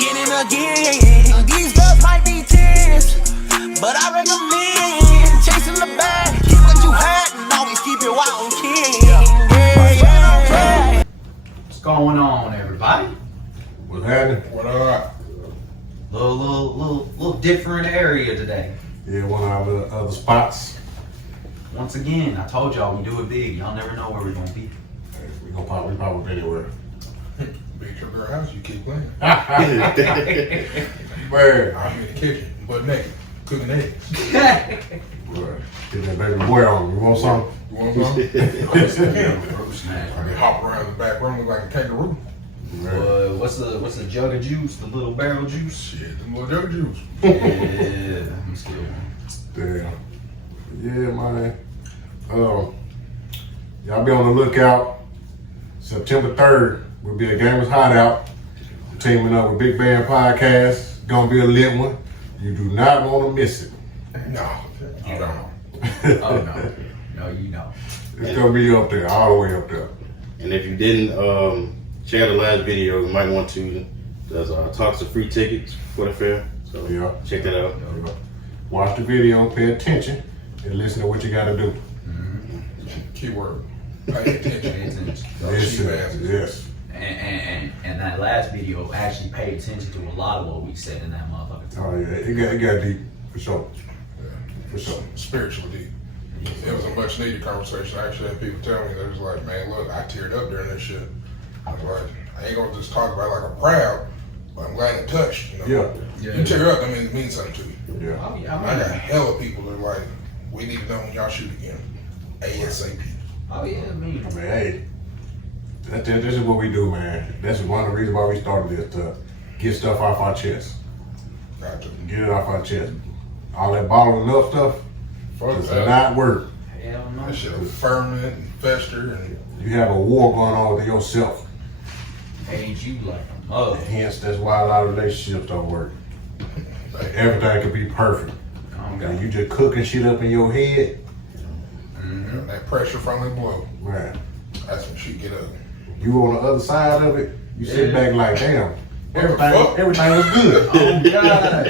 again and again. These girls might be 10s, but I recommend chasing the bag. Keep what you had and always keep your eye on king. Yeah. What's going on, everybody? What's happening? What up? Little different area today. Yeah, one of our other spots. Once again, I told y'all we do it big. Y'all never know where we're gonna be. Hey, we pop up anywhere. Be at your girl house, you keep playing. Where? I'm in the kitchen, butt naked, cooking eggs. Where? Get that baby boy on. You want some? You want some? I be hopping around the back room like a kangaroo. What's the jug of juice? The little barrel juice? Shit, them little jug juice. Yeah, I'm still. Damn. Yeah, man. Y'all be on the lookout. September 3rd will be a Gamers Hideout. Teaming up with Big Band Podcast. Gonna be a lit one. You do not want to miss it. No, you don't. Oh no, you know. It's gonna be up there, all the way up there. And if you didn't check out the last video, you might want to. There's talks of free tickets for the fair. So Yeah. check that out. Watch the video, pay attention, and listen to what you gotta do. Keyword. Pay attention. Listen, yes. And that last video actually paid attention to a lot of what we said in that motherfucker. Oh yeah, it got deep for sure. For sure. Spiritually deep. It was a much needed conversation. I actually had people tell me, they was like, man, look, I teared up during this shit. I was like, I ain't gonna just talk about it like I'm proud, but I'm glad it touched. You know? Yeah. You tear up, I mean, it means something to you. Yeah. Oh, yeah, I got hella people that are like, we need to know when y'all shoot again. ASAP. Oh yeah, I mean, hey, this is what we do, man. That's one of the reasons why we started this, to get stuff off our chest. Got to. Get it off our chest. All that bottling up stuff Fuck does that. not work. hell no. That shit will ferment and fester and You have a war going on with yourself. Age you like a mother. Hence, that's why a lot of relationships don't work. Like, everything could be perfect. And you just cooking shit up in your head. that pressure from the blow. Man, That's when shit get ugly. you on the other side of it, you sit Yeah. back like, damn, Fuck. everything was good. Oh god.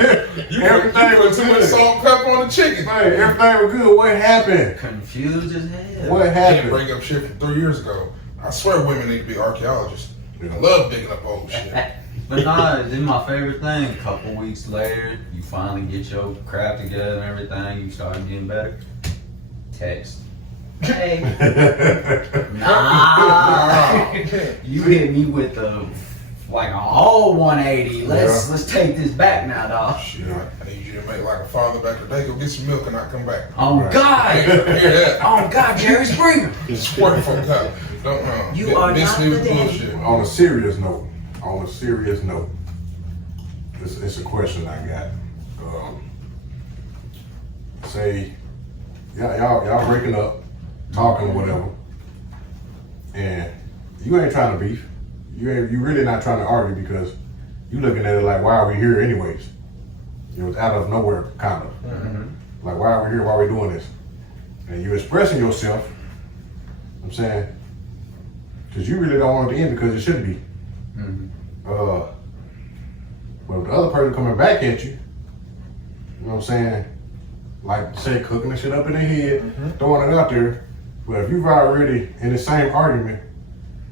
You Everything put was too much good. salt and pepper on the chicken. Man, everything was good. What happened? Confused as hell. What I didn't happened? bring up shit from 3 years ago. I swear women need to be archaeologists. I love digging up old shit. But nah, it's my favorite thing. A couple weeks later, you finally get your crap together and everything. You start getting better. Text. Hey. Nah. You hit me with like a whole 180. Let's take this back now, dog. Shit, I need you to make like a father back today. Go get some milk and not come back. Oh I God. ain't gonna hear that. Oh God, Jerry Springer. Squirt from top. Don't You are miss not me with the daddy. bullshit. On a serious note, it's a question I got. Say, y'all breaking up, talking or whatever, and you ain't trying to beef. You really not trying to argue because you looking at it like, why are we here anyways? You know, it's out of nowhere, kind of. Like, why are we here? Why are we doing this? And you expressing yourself. I'm saying, because you really don't want it to end because it shouldn't be. But with the other person coming back at you, you know what I'm saying? Like, say, cooking the shit up in their head, throwing it out there. But if you've already, in the same argument,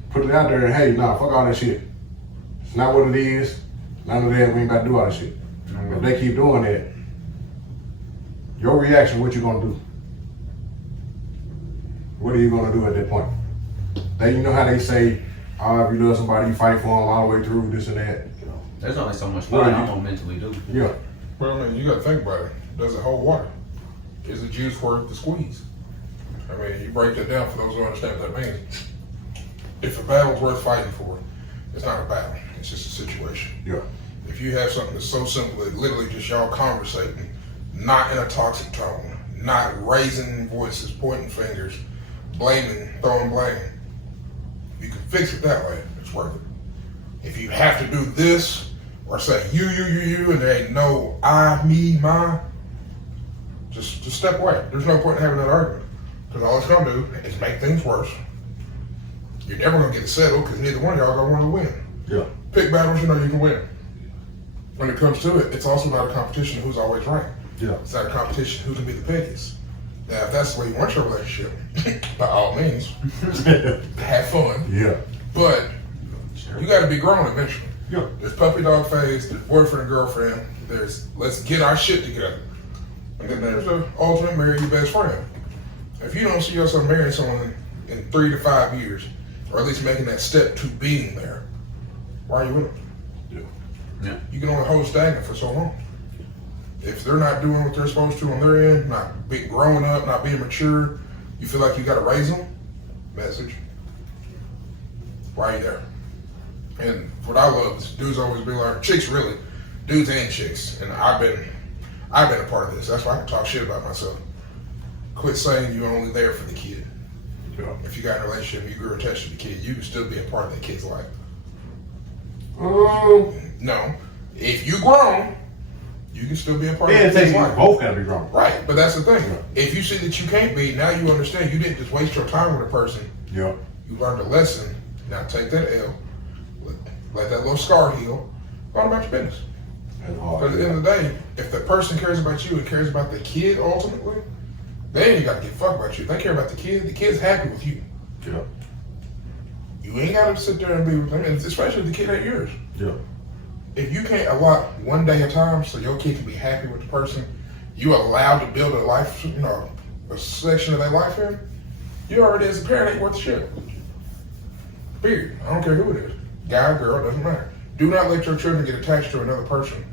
put it out there and, hey, nah, fuck all that shit. It's not what it is. None of that, we ain't got to do all that shit. If they keep doing that, your reaction, what you gonna do? What are you gonna do at that point? Then you know how they say, oh, if you love somebody, you fight for them all the way through, this and that. There's only so much What fun are you- I'm gonna mentally do. Yeah. Well, I mean, you gotta think about it. Does it hold water? Is the juice worth the squeeze? I mean, you break that down for those who understand what that means. If a battle's worth fighting for, it's not a battle. It's just a situation. Yeah. If you have something that's so simple that literally just y'all conversating, not in a toxic tone, not raising voices, pointing fingers, blaming, throwing blame, if you can fix it that way, it's worth it. If you have to do this, or say you, and there ain't no I, me, my, just step away. There's no point in having that argument. Because all it's gonna do is make things worse. You're never gonna get it settled because neither one of y'all gonna want to win. Yeah. Pick battles you know you can win. when it comes to it, it's also not a competition of who's always right. Yeah. It's not a competition who can be the pettiest. Now, if that's the way you want your relationship, by all means, have fun. Yeah. But you got to be grown eventually. Yeah. There's puppy dog phase, there's boyfriend and girlfriend, there's let's get our shit together. And then there's the ultimate marry your best friend. If you don't see yourself marrying someone in 3 to 5 years, or at least making that step to being there, why are you with them? Yeah. You can only hold stagnant for so long. If they're not doing what they're supposed to on their end, not being growing up, not being mature, you feel like you got to raise them. Message. Why are you there? And what I love is dudes always be like, chicks really, dudes and chicks. And I've been a part of this. That's why I can talk shit about myself. Quit saying you're only there for the kid. Yeah. If you got in a relationship, you grew attached to the kid, you can still be a part of that kid's life. No. If you grown, you can still be a part of Yeah, the kid's you life. both gotta be grown. Right, but that's the thing. Yeah. If you see that you can't be, now you understand you didn't just waste your time with a person. Yeah. You learned a lesson. Now take that L, let that little scar heal, go on about your business. That's But hard. at the end of the day, if the person cares about you and cares about the kid ultimately, then you gotta get fucked about you. If they care about the kid's happy with you. Yeah. You ain't gotta sit there and be with them, and especially if the kid ain't yours. Yeah. If you can't allot one day at a time so your kid can be happy with the person you allowed to build a life, a section of their life in, you already as a parent ain't worth shit. Period. I don't care who it is. Guy, girl, doesn't matter. Do not let your children get attached to another person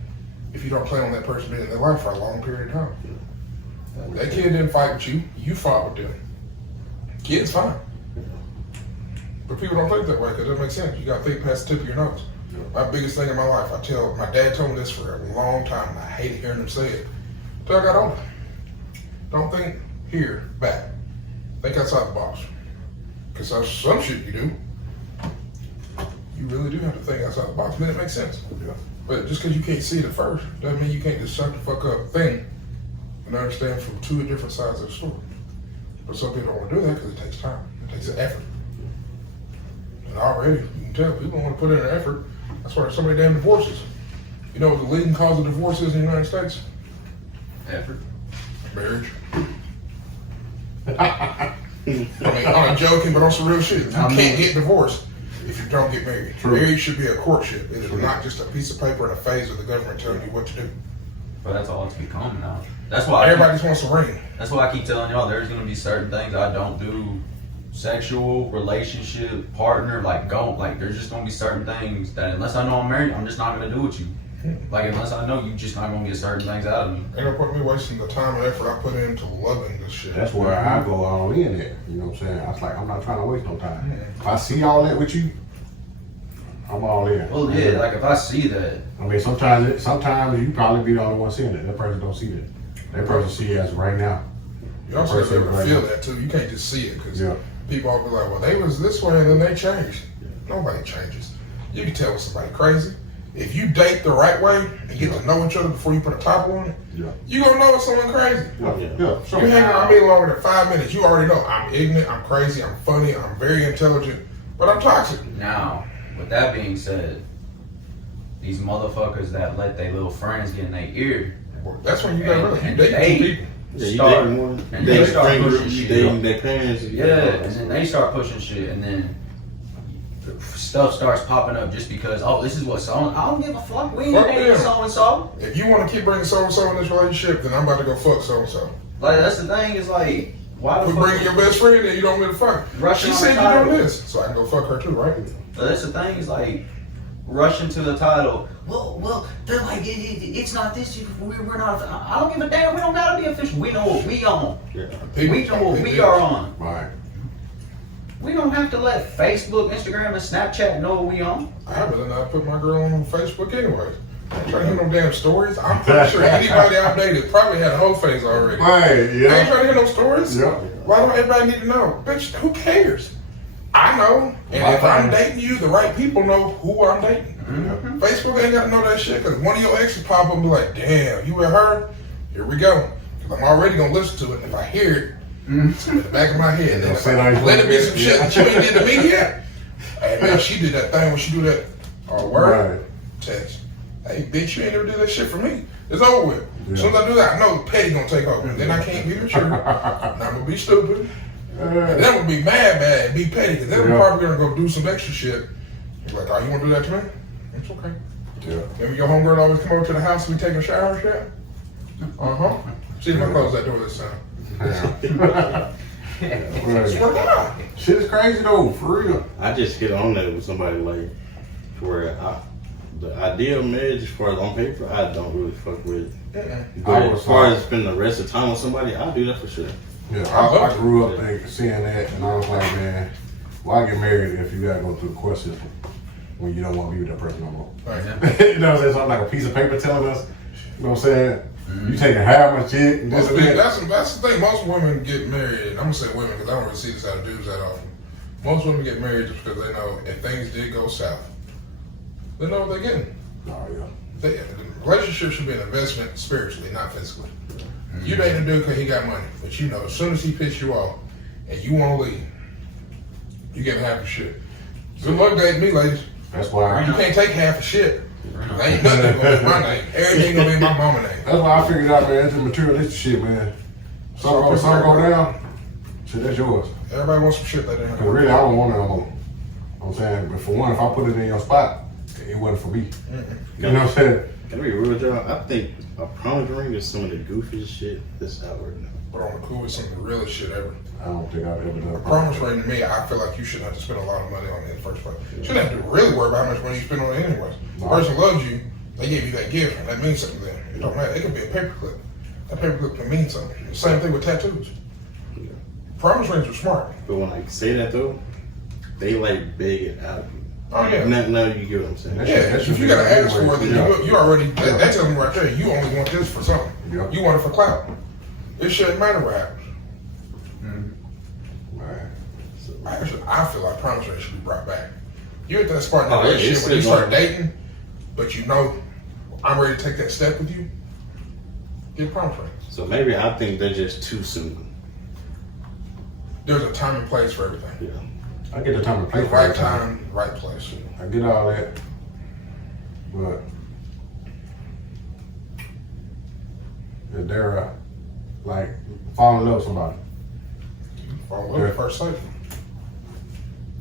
if you don't plan on that person being in their life for a long period of time. That kid didn't fight with you. You fought with them. Kid's fine. But people don't think that way because it doesn't make sense. You got to think past the tip of your nose. My biggest thing in my life, my dad told me this for a long time, and I hated hearing him say it. Until I got older. Don't think here, back. Think outside the box. Because some shit you do, you really do have to think outside the box. Then it makes sense. Yeah. But just because you can't see it at first, doesn't mean you can't just shut the fuck up thing and understand from two different sides of the story. But some people don't want to do that because it takes time. It takes an effort. And already, you can tell people want to put in an effort. That's why there's so many damn divorces. You know what the leading cause of divorce is in the United States? Effort. Marriage. I mean, I'm joking, but on some real shit. You can't get divorced if you don't get married. True. Marriage should be a courtship. It is not just a piece of paper and a phase of the government telling you what to do. But that's all it's become now. That's why Everybody just wants a ring. That's why I keep telling y'all there's gonna be certain things I don't do. Sexual, relationship, partner, there's just gonna be certain things that unless I know I'm married, I'm just not gonna do with you. Like unless I know you just not gonna get certain things out of me. Ain't no point me wasting the time and effort I put into loving this shit. That's where I go all in at. You know what I'm saying? I was like, I'm not trying to waste no time. If I see all that with you, I'm all in. Well, yeah, like if I see that, I mean, sometimes you probably be the only one seeing it. That person don't see that. That person see it as right now. You also have to feel that too. You can't just see it because people all be like, well, they was this way and then they changed. Nobody changes. You can tell when somebody crazy. If you date the right way and get to know each other before you put a top on it, you gonna know it's someone crazy. So you hang around me longer than 5 minutes, you already know I'm ignorant, I'm crazy, I'm funny, I'm very intelligent, but I'm toxic. now, with that being said, these motherfuckers that let their little friends get in their ear, That's when you gotta realize you and date they two people. Yeah, you start, dating one, and dating they start strangers, pushing you shit. dating their parents. Yeah, and then they start pushing shit, and then stuff starts popping up just because, this is what so I don't give a fuck. We ain't dating so and so. If you want to keep bringing so and so in this relationship, then I'm about to go fuck so and so. Like that's the thing is like, why the We fuck bringing your best friend and you don't give a fuck. Rushing She on said the you title. doing this, so I can go fuck her too, right? But that's the thing is like rushing to the title. Well, they're like it's not this. We're not. I don't give a damn. We don't gotta be official. We know what we on. We know what we are on. Right. We don't have to let Facebook, Instagram, and Snapchat know what we on. I better not put my girl on Facebook anyway. I ain't trying to hear no damn stories. I'm pretty sure anybody I've dated probably had a whole phase already. Right, I ain't yeah. trying to hear no stories. Yeah. Why don't everybody need to know? Bitch, who cares? I know. And if I'm dating you, the right people know who I'm dating. Mm-hmm. Facebook ain't got to know that shit because one of your exes pop up and be like, damn, you with her? Here we go. Because I'm already going to listen to it. And if I hear it, it's in the back of my head. Then if I let it be some shit that you ain't did to me yet. Hey, man, she did that thing when she do that. Word? Right. Text. Hey, bitch, you ain't never do that shit for me. It's over with. As soon as I do that, I know Petty gonna take over. And then I can't be mature. And I'm gonna be stupid. And then I'm gonna be mad and be petty. Because then I'm probably gonna go do some extra shit. Like, oh, you wanna do that to me? It's okay. Yeah. Remember your homegirl always come over to the house and we taking a shower and shit? Uh-huh. See if I close that door this time. Right. Swear to God. Shit is crazy though, for real. I just hit on that with somebody like, where the idea of marriage, as far as on paper, I don't really fuck with. But as far as spending the rest of the time with somebody, I'll do that for sure. Yeah, I grew up seeing that, and I was like, man, why get married if you gotta go through the court system when you don't want to be with that person no more? Right. You know what I'm saying? Something like a piece of paper telling us, you know what I'm saying? You taking how much shit and this and that. That's the thing. Most women get married, and I'm gonna say women because I don't really see this out of dudes that often. Most women get married just because they know if things did go south, they know what they're getting. Oh yeah. The relationship should be an investment spiritually, not physically. You dating a dude because he got money, but you know as soon as he pisses you off and you want to leave, you get half the shit. Good luck dating me, ladies. That's why You can't take half the shit. Ain't nothing gonna be my name. Everything gonna be my mama name. That's why I figured out, man, it's the materialistic shit, man. Something go down, shit, that's yours. Everybody wants some shit that they have. Cause really, I don't want it no more. You know what I'm saying? But for one, if I put it in your spot, it wasn't for me. You know what I'm saying? Can I be real, John? I think a promise ring is some of the goofiest shit that's out right now. But on the cool is some of the realest shit ever. I don't think I've ever done A promise ring to me, I feel like you shouldn't have to spend a lot of money on it in the first place. You shouldn't have to really worry about how much money you spend on it anyways. The person loves you, they gave you that gift, and that means something to them. It don't matter. It could be a paperclip. That paperclip can mean something. The same thing with tattoos. Yeah. Promise rings are smart. But when I say that though, they like beg it out of you. Oh yeah. Now you get what I'm saying. Yeah, if you gotta ask for it, then you already, that tells me right there, you only want this for something. Yeah. You want it for clout. It shouldn't matter what happens. Right. I feel like promise rings should be brought back. You're at that spot in the Oh, yeah, relationship it's when you still start going. dating, but you know I'm ready to take that step with you. Get a promise ring. So maybe I think they're just too soon. There's a time and place for everything. Yeah. I get the time to play Like for right everything. time, right place. I get all that, but if they're like fall in love with somebody, Fall in love at first sight.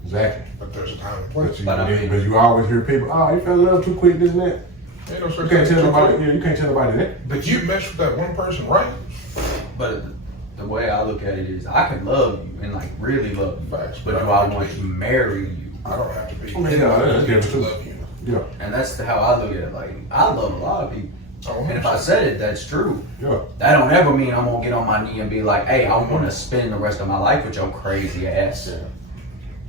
exactly. But there's a time and But place. you, But I mean- but you always hear people, oh, you fell in love too quick, this and that. Ain't no You such can't thing tell as nobody. quick. Yeah, you can't tell nobody that. But you mesh with that one person, right? But the way I look at it is, I can love you and like really love you, Facts. but do I want to marry you? I don't have to be. I mean, yeah, that's to different too. love you. Yeah, And that's how I look at it. Like, I love a lot of people, Oh, and if I said it, that's true. yeah. That don't ever mean I'm gonna get on my knee and be like, "Hey, I want to spend the rest of my life with your crazy ass." Yeah.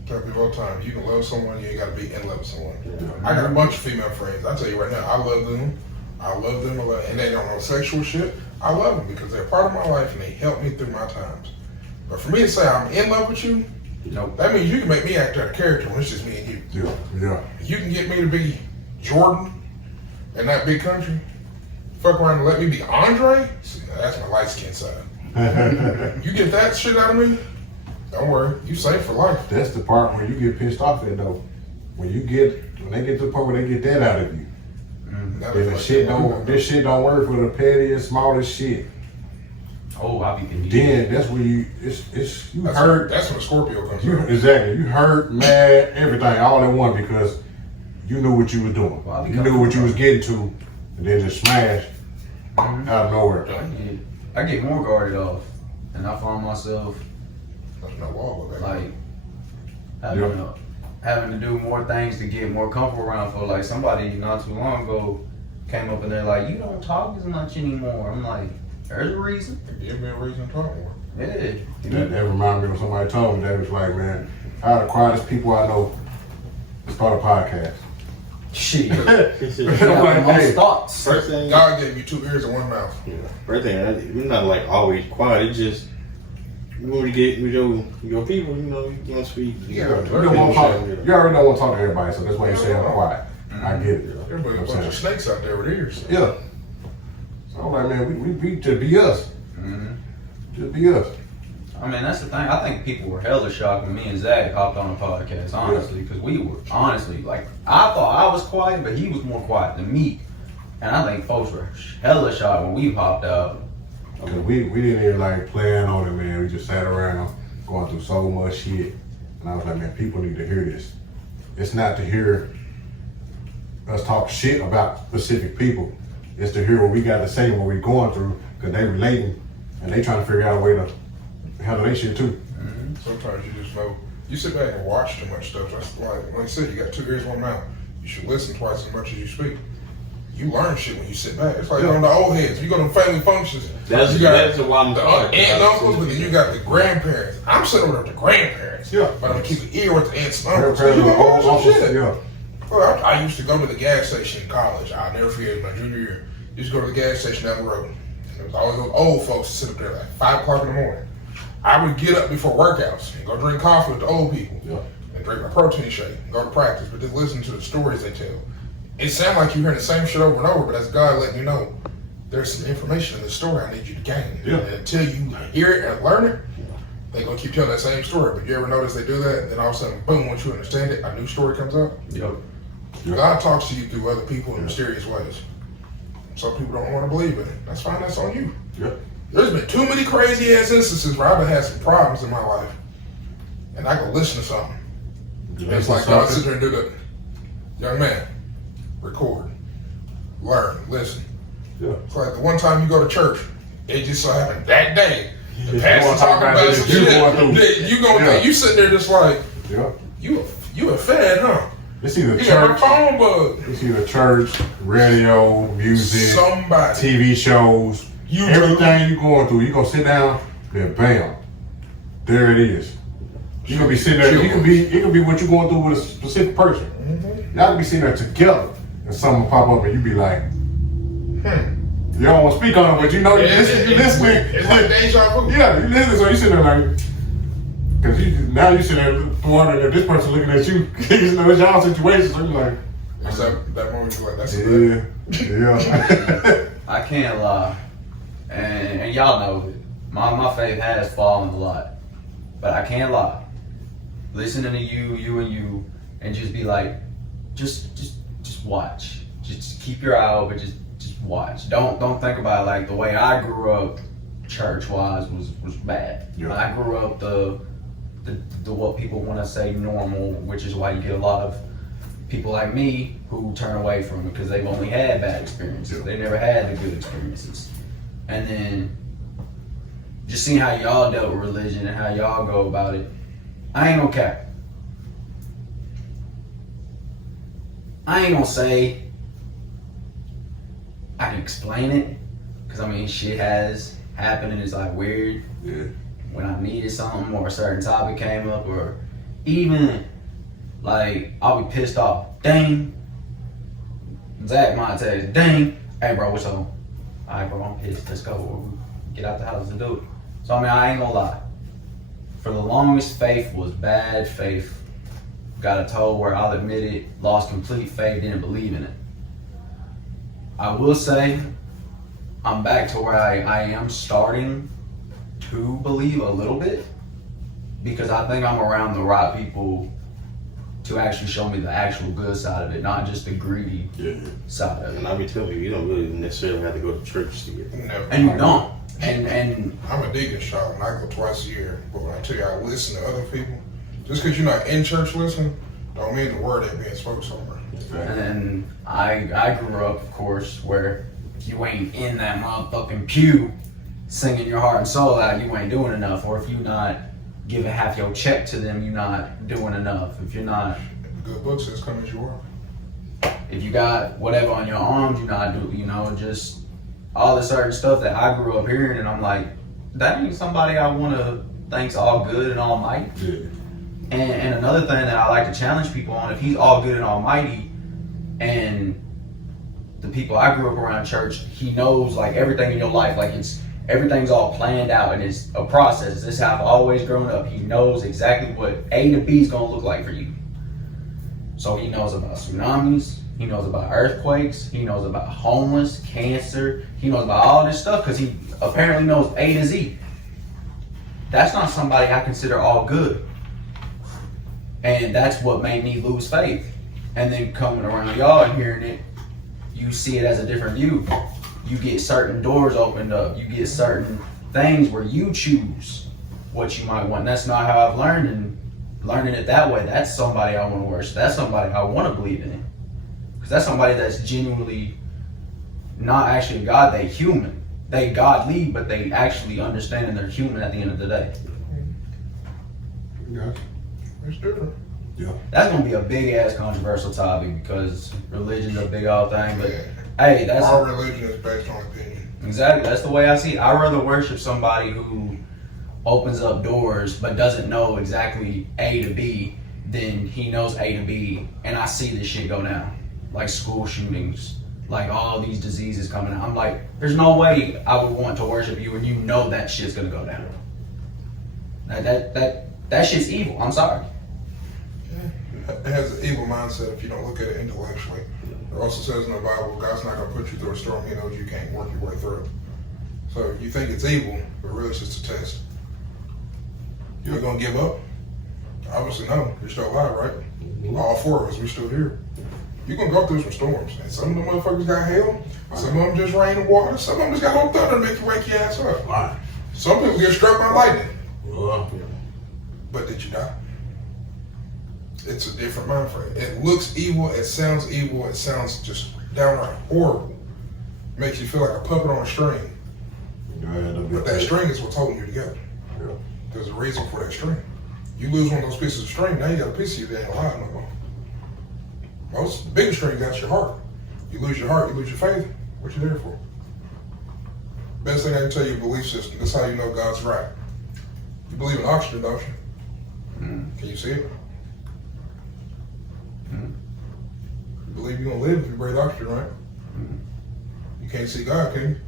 Tell people all the time, you can love someone, you ain't gotta be in love with someone. Yeah. I got a bunch of female friends. I tell you right now, I love them. And they don't know sexual shit. I love them because they're part of my life and they help me through my times. But for me to say I'm in love with you, Nope. that means you can make me act out a character when it's just me and you. Yeah, yeah. You can get me to be Jordan in that big country. Fuck around and let me be Andre. See, now that's my light skin side. You get that shit out of me, don't worry, you safe for life. That's the part where you get pissed off at though. When they get to the part where they get that out of you. That Then is this shit don't work for the pettiest, smallest shit. Oh, I be confused. Then that's where you that's hurt. That's when Scorpio comes You out. exactly. You hurt, mad, everything, all in one because you knew what you was doing. Well, You knew what you was getting to, and then just smash out of nowhere. I get more guarded off, and I find myself There's no wall with that. like having to do more things to get more comfortable around. For like somebody not too long ago came up and they're like, "You don't talk as much anymore." I'm like, "There's a reason." Give me a reason to talk more. Yeah. That reminded me of somebody told me that was like, man, out of the quietest people I know, start a podcast. Shit. I'm like, My hey, thoughts. First thing, God gave you 2 ears and 1 mouth. yeah. First thing, we're not like always quiet. It's just you want to get with your people. You know, you want to speak. yeah, you already don't want to talk to everybody, so that's why you say I'm quiet. I get it. There's a bunch of snakes out there with ears. Yeah. So I'm like, man, we just be us. Mhm. Just be us. I mean, that's the thing. I think people were hella shocked when me and Zach hopped on a podcast, honestly, because we were honestly like, I thought I was quiet, but he was more quiet than me. And I think folks were hella shocked when we popped out. Cause we didn't even like plan on it, man. We just sat around going through so much shit. And I was like, man, people need to hear this. It's not to hear us talk shit about specific people. It's to hear what we got to say and what we going through, cause they relating and they trying to figure out a way to handle their shit too. Sometimes you just know, you sit back and watch too much stuff. That's like I said, you got 2 ears, 1 mouth. You should listen twice as much as you speak. You learn shit when you sit back. It's like on the old heads. You go to family functions. That's why I'm the aunt and uncles, but then you got the grandparents. I'm sitting over there with the grandparents. Yeah. But I'm keep an ear with the aunts and uncles. Grandparents You are know, all some shit. yeah. Well, I used to go to the gas station in college. I'll never forget it, my junior year. Used to go to the gas station down the road. And there was always those old folks sit up there like 5 o'clock in the morning. I would get up before workouts and go drink coffee with the old people. Yeah. And drink my protein shake and go to practice, but just listen to the stories they tell. It sounds like you're hearing the same shit over and over, but that's God letting you know there's some information in the story I need you to gain. Yeah. And until you hear it and learn it, they're going to keep telling that same story. But you ever notice they do that, and then all of a sudden, boom, once you understand it, a new story comes up? Yep. God talks to you through other people in mysterious ways. Some people don't want to believe in it. That's fine, that's on you. Yep. There's been too many crazy ass instances where I've had some problems in my life, and I go listen to something. And it's like God sit there and do the young man, record, learn, listen. Yeah. It's like the one time you go to church, it just so happened that day. The You pastor wanna talk talking about about this, some you shit. going through. That you gonna Yeah. think you sitting there just like Yeah. you a fan, huh? It's either You got my church, phone bug. it's either church, radio, music, Somebody. TV shows, YouTube. everything you going through. You gonna sit down, then bam, there it is. You can be sitting there. It could be what you're going through with a specific person. Mm-hmm. Y'all can be sitting there together, and something pop up, and you be like, You don't want to speak on it, but you know you're listening. It's like deja vu. Yeah, you listen, so you sitting there like, because now you sitting there wondering if this person looking at you, you know it's y'all situation, so you're like, It's that moment you're like, that's yeah. I can't lie, and y'all know it. My faith has fallen a lot, but I can't lie. Listening to you, and just be like, just watch. Just keep your eye open. Just watch. Don't think about it like the way I grew up, church wise was bad. Yeah. I grew up the what people want to say normal, which is why you get a lot of people like me who turn away from it because they've only had bad experiences. Yeah. They never had the good experiences. And then just seeing how y'all dealt with religion and how y'all go about it, I ain't gonna cap. I ain't gonna say I can explain it, because I mean shit has happened and it's like weird. Yeah. When I needed something or a certain topic came up, or even like I'll be pissed off. Dang. Zach might say, dang. Hey bro, what's up? Alright bro, I'm pissed. Let's go. Get out the house and do it. So I mean, I ain't gonna lie. For the longest, faith was bad faith. Got a toe where I'll admit it, lost complete faith, didn't believe in it. I will say, I'm back to where I am starting to believe a little bit, because I think I'm around the right people to actually show me the actual good side of it, not just the greedy side of it. And I be telling you don't really necessarily have to go to church to get it. Never. And you don't. And I'm a deacon, shot, and I go twice a year. But when I tell you I listen to other people, just because you're not in church listening, don't mean the word ain't being spoken somewhere. And I grew up, of course, where if you ain't in that motherfucking pew singing your heart and soul out, you ain't doing enough. Or if you're not giving half your check to them, you're not doing enough. If you're not, The good book says, come as you are. if you got whatever on your arms, you're not doing, just all the certain stuff that I grew up hearing, and I'm like, that ain't somebody I want to think's all good and almighty. Yeah. And another thing that I like to challenge people on, if he's all good and almighty, and the people I grew up around church, he knows like everything in your life, like everything's all planned out and it's a process. This is how I've always grown up. He knows exactly what A to B is gonna look like for you. So he knows about tsunamis, he knows about earthquakes, he knows about homeless, cancer, he knows about all this stuff because he apparently knows A to Z. That's not somebody I consider all good. And that's what made me lose faith. And then coming around y'all and hearing it, you see it as a different view. You get certain doors opened up. You get certain things where you choose what you might want. And that's not how I've learned, and learning it that way, that's somebody I want to worship. That's somebody I want to believe in. Because that's somebody that's genuinely not actually a God, they human. They godly, but they actually understand and they're human at the end of the day. Yeah. It's different. Yeah. That's going to be a big ass controversial topic because religion's a big old thing. But Yeah. hey, that's All religion is based on opinion. exactly, that's the way I see it. I'd rather worship somebody who opens up doors but doesn't know exactly A to B than he knows A to B and I see this shit go down. Like school shootings, like all these diseases coming out. I'm like, there's no way I would want to worship you and you know that shit's gonna go down. That shit's evil. I'm sorry. It has an evil mindset if you don't look at it intellectually. It also says in the Bible, God's not going to put you through a storm He knows you can't work your way through. So you think it's evil, but really it's just a test. You're going to give up? Obviously no. You're still alive, right? All four of us, we're still here. You're going to go through some storms. And some of them motherfuckers got hail. Some of them just rain and water. Some of them just got no thunder to make you wake your ass up. Right. Some people get struck by lightning. Well, But did you die? It's a different mind frame. It looks evil, it sounds just downright horrible. Makes you feel like a puppet on a string. But that string is what's holding you together. Yeah. There's a reason for that string. You lose one of those pieces of string, now you got a piece of you that ain't alive no more. Most bigger string got your heart. You lose your heart, you lose your faith. What you there for? Best thing I can tell you, belief system. That's how you know God's right. You believe in oxygen, don't you? Can you see it? You believe you're gonna live if you breathe oxygen, right? You can't see God, can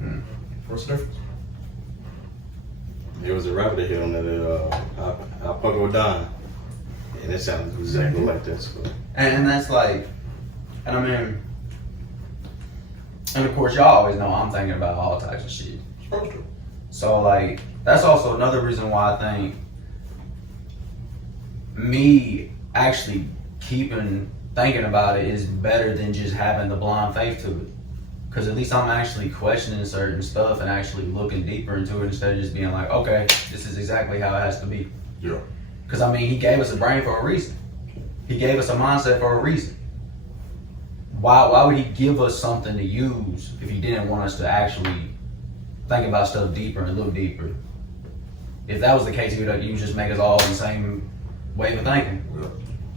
you? What's the difference? There was a rapper that hit on that I fuck with Don. And it sounds exactly like that. So. And that's like, and I mean, and of course y'all always know I'm thinking about all types of shit. Supposed to. So like, that's also another reason why I think me actually thinking about it is better than just having the blind faith to it. Because at least I'm actually questioning certain stuff and actually looking deeper into it instead of just being like, okay, this is exactly how it has to be. Yeah. Because I mean, he gave us a brain for a reason. He gave us a mindset for a reason. Why would he give us something to use if he didn't want us to actually think about stuff deeper and look deeper? If that was the case, he would just make us all in the same way of thinking. Yeah.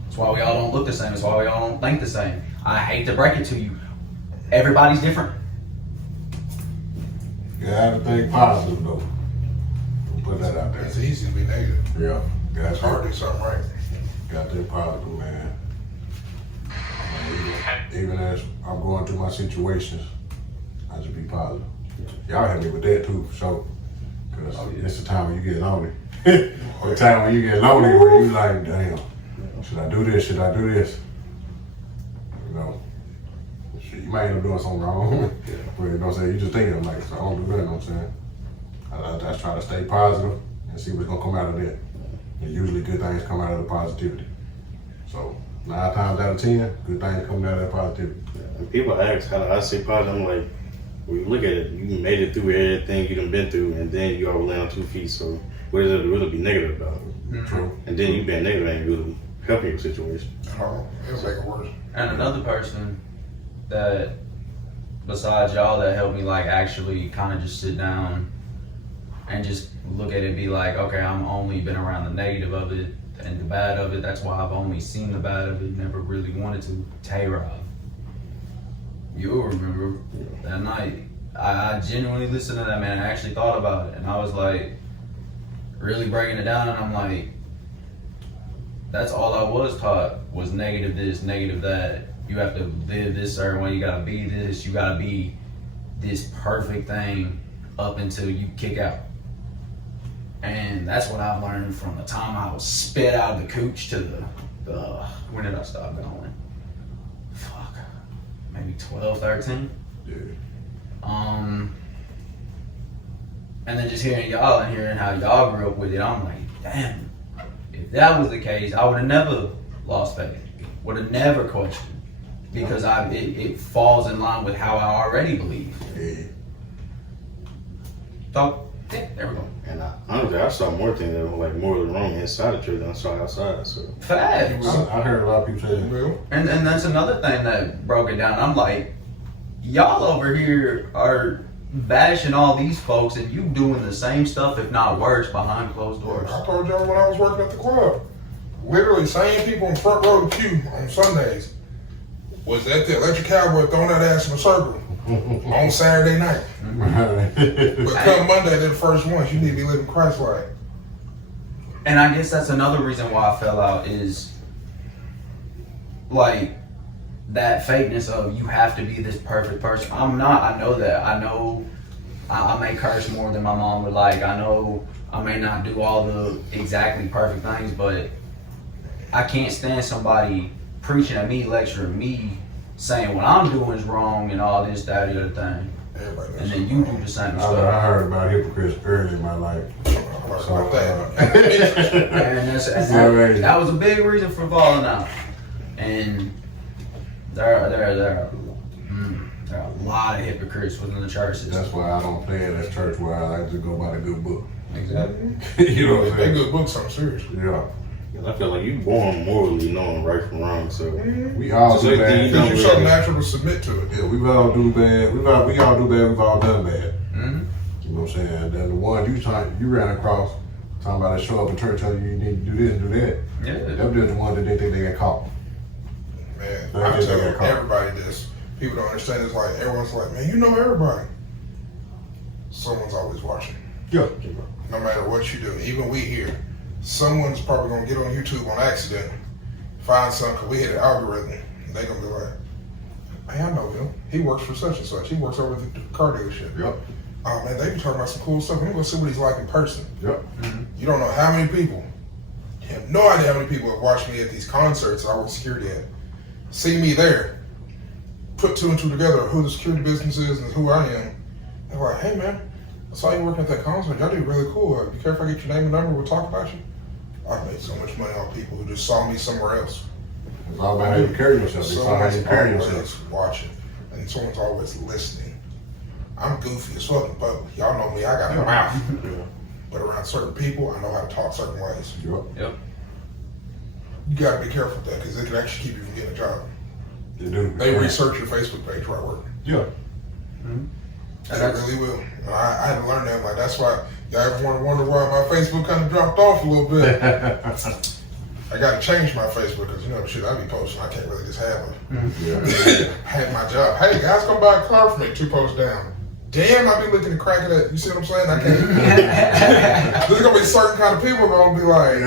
That's why we all don't look the same. That's why we all don't think the same. I hate to break it to you. Everybody's different. You gotta think positive though. We'll put that out there. It's easy to be negative. Yeah. It's hard to do something right. Gotta think positive, man. Even as I'm going through my situations, I just be positive. Y'all help me with that too, for sure. Cause it's the time when you get lonely. The time when you get lonely where you like, damn, should I do this? Should I do this? You know, shit, you might end up doing something wrong. But you know what I'm saying? You just thinking like, so I don't do that, you know what I'm saying? I just try to stay positive and see what's gonna come out of that. And usually good things come out of the positivity. So 9 times out of 10, good things come out of that positivity. When people ask how do I stay positive, I'm like, when you look at it, you made it through everything you done been through, and then you already land on 2 feet. So what is it to really be negative about? True. And then you being negative ain't really helping your situation. Oh, it'll make it worse. And another person that, besides y'all, that helped me like actually kind of just sit down and just look at it and be like, okay, I'm only been around the negative of it and the bad of it. That's why I've only seen the bad of it, never really wanted to. Tay-Rob. You'll remember that night. I genuinely listened to that man. I actually thought about it. And I was like, really breaking it down. And I'm like, that's all I was taught was negative this, negative that. You have to live this certain way. You gotta be this. You gotta be this perfect thing up until you kick out. And that's what I've learned from the time I was spit out of the cooch to the when did I stop going? Fuck. Maybe 12, 13? Yeah. And then just hearing y'all and hearing how y'all grew up with it, I'm like, damn, if that was the case, I would have never lost faith. Would have never questioned. because it falls in line with how I already believe. Yeah. So yeah, there we go. And honestly, I saw more things that were like morally wrong inside the church than I saw outside. So Facts. I heard a lot of people say that. Well, And that's another thing that broke it down. I'm like, y'all over here are bashing all these folks and you doing the same stuff, if not worse, behind closed doors. I told y'all when I was working at the club, literally same people in front row of the pew on Sundays was at the Electric Cowboy throwing that ass in a circle on Saturday night. But come Monday, they're the first ones. You need to be living Christ-like. And I guess that's another reason why I fell out is like that fakeness of you have to be this perfect person. I'm not. I know that. I know I may curse more than my mom would like. I know I may not do all the exactly perfect things, but I can't stand somebody preaching at me, lecturing me, saying what I'm doing is wrong and all this, that, the other thing. Everybody knows And then you do the same I stuff. heard about hypocrites early in my life. about that. And that was a big reason for falling out. And there are a lot of hypocrites within the churches. That's why I don't play in that church where I like to go by the good book. Exactly. You know what I'm They saying? good books, I'm serious. Yeah. I feel like you born morally knowing right from wrong. So We all So do you bad. don't Because you're so natural to submit to it. Yeah, we all do bad. We all do bad. We've all done bad. Mm-hmm. You know what I'm saying? Then the one you ran across talking about to show up at church, telling you need to do this and do that. Yeah. Them just the ones that they think they got caught. Man, They I think tell they got caught. everybody this. People don't understand. It's like everyone's like, man, you know everybody. Someone's always watching. Yeah. No matter what you do, even we here, someone's probably gonna get on YouTube on accident, find something, cause we hit an algorithm. And they gonna be like, hey, I know him. He works for such and such. He works over at the car dealership. Yep. Oh man, they be talking about some cool stuff. Let me go see what he's like in person. Yep. You don't know how many people. You have no idea how many people have watched me at these concerts I work security at. See me there. Put two and two together of who the security business is and who I am. They're like, hey man, I saw you working at that concert. Y'all do really cool. Be careful I get your name and number. We'll talk about you. I made so much money on people who just saw me somewhere else. It's all about how you carry yourself. It's all how Someone's you carry always yourself. watching. And someone's always listening. I'm goofy as fuck, but y'all know me. I got a mouth. Yeah. But around certain people, I know how to talk certain ways. Yep. You gotta be careful with that because it can actually keep you from getting a job. They do. They research your Facebook page where I work. Yeah. They really will. And I had to learn that. Like that's why y'all ever wonder why my Facebook kind of dropped off a little bit. I got to change my Facebook because you know the shit I be posting. I can't really just have it. Yeah. I had my job. Hey guys, come buy a car for me. 2 posts down. Damn, I be looking to crack it at. You see what I'm saying? I can't. There's gonna be certain kind of people gonna be like,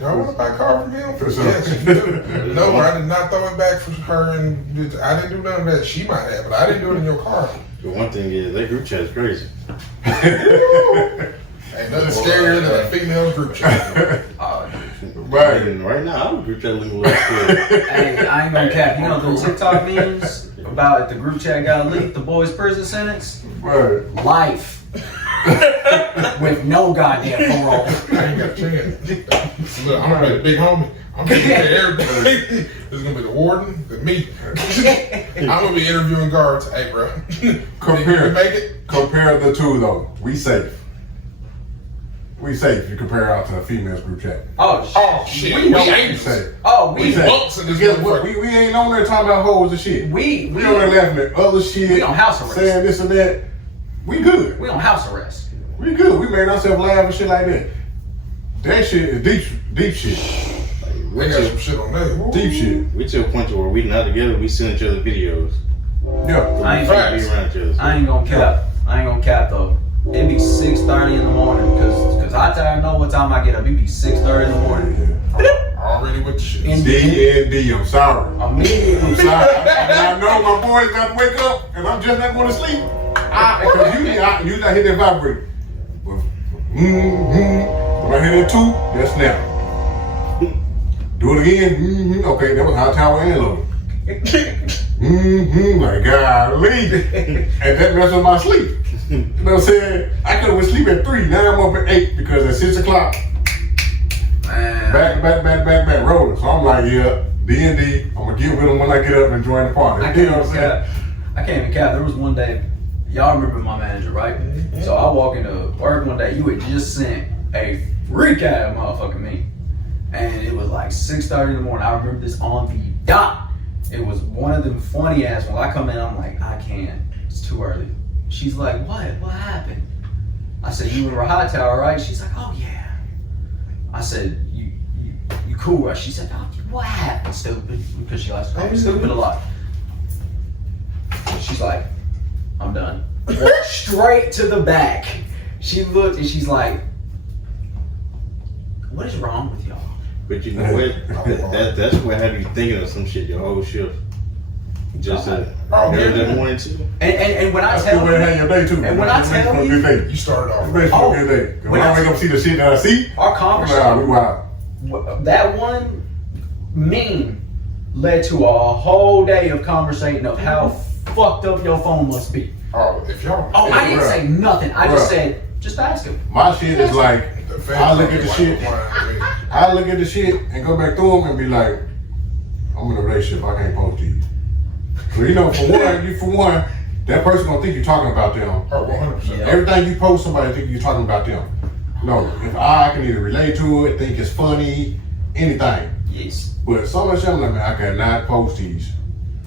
y'all want to buy a car from him? For sure. Yes, you do. No, I did not throw it back for her, and I didn't do none of that. She might have, but I didn't do it in your car. the one thing is that group chat is crazy. Ain't nothing scarier than a female group chat. Right. And right now, I'm group chat looking a little scared. Hey, I ain't gonna cap. You know those TikTok memes about if the group chat got leaked, the boy's prison sentence? Right. Life. With no goddamn parole. I ain't got a chance. Look, I'm gonna be the big homie. I'm gonna be everybody. This is gonna be the warden, the me. I'm gonna be interviewing guards. Hey, bro. Compare. You make it? Compare the two though. We safe. We safe. You compare out to a female's group chat. Oh shit. We We don't. ain't We safe. Oh, We we safe. bunks in this Because motherfucker. we ain't on there talking about hoes and shit. we We on there laughing at other shit. We on house arrest. Saying this and that. We good. we on house arrest. We good. We made ourselves laugh and shit like that. That shit is deep shit. We got some shit on there. Deep shit. We to a point to where we not together, we send each other videos. Yeah. I ain't, We be around each other. I ain't gonna cap. I ain't gonna cap though. It be 6:30 in the morning because I tell you, I know what time I get up. It be 6:30 in the morning. Already with the shit. D&D. I'm sorry. Immediately. I'm sorry. I know my boys got to wake up and I'm just not going to sleep. Because usually I hit that vibrator. But, when I hit that 2, that's now. Do it again. Okay, that was high tower and low. My golly. And that messed up my sleep. You know what I'm saying? I could have went sleep at 3. Now I'm up at 8 because at 6 o'clock. Man. back rolling. So I'm like, yeah, D&D. I'm gonna get with them when I get up and join the party. I You can't know what I'm saying? I can't even cap. There was one day, y'all remember my manager, right? So I walk into work one day. You had just sent a freak out of motherfucking me, and it was like 6:30 in the morning. I remember this on the dot. It was one of them funny ass ones. I come in, I'm like, I can't. It's too early. She's like, what? What happened? I said, you were high tower, right? She's like, oh yeah. I said, you cool, right? She said, oh, what happened, stupid? Because she likes to call me stupid a lot. She's like, I'm done. Walked straight to the back. She looked and she's like, what is wrong with y'all? But you know what? That's what have you thinking of some shit your whole shift. Just early that morning too. And when I That's tell a good way to have your day too. and when I tell you, you, day. You started off. It's basically a good day. When I wake up, see the shit that I see. our Wow, conversation, we wild. that one meme led to a whole day of conversating of how fucked up your phone must be. Oh, if y'all. Oh, I didn't bruh. say nothing. I just Bruh. said, just ask him. My shit is like, I look at the shit. I I look at the shit and go back through them and be like, I'm in a relationship. I can't post these. So you know, for one, that person gonna think you're talking about them. Oh, 100%. Everything you post, somebody think you're talking about them. No, if I can either relate to it, think it's funny, anything. Yes. But some of the shit, I'm like, man, I cannot post these.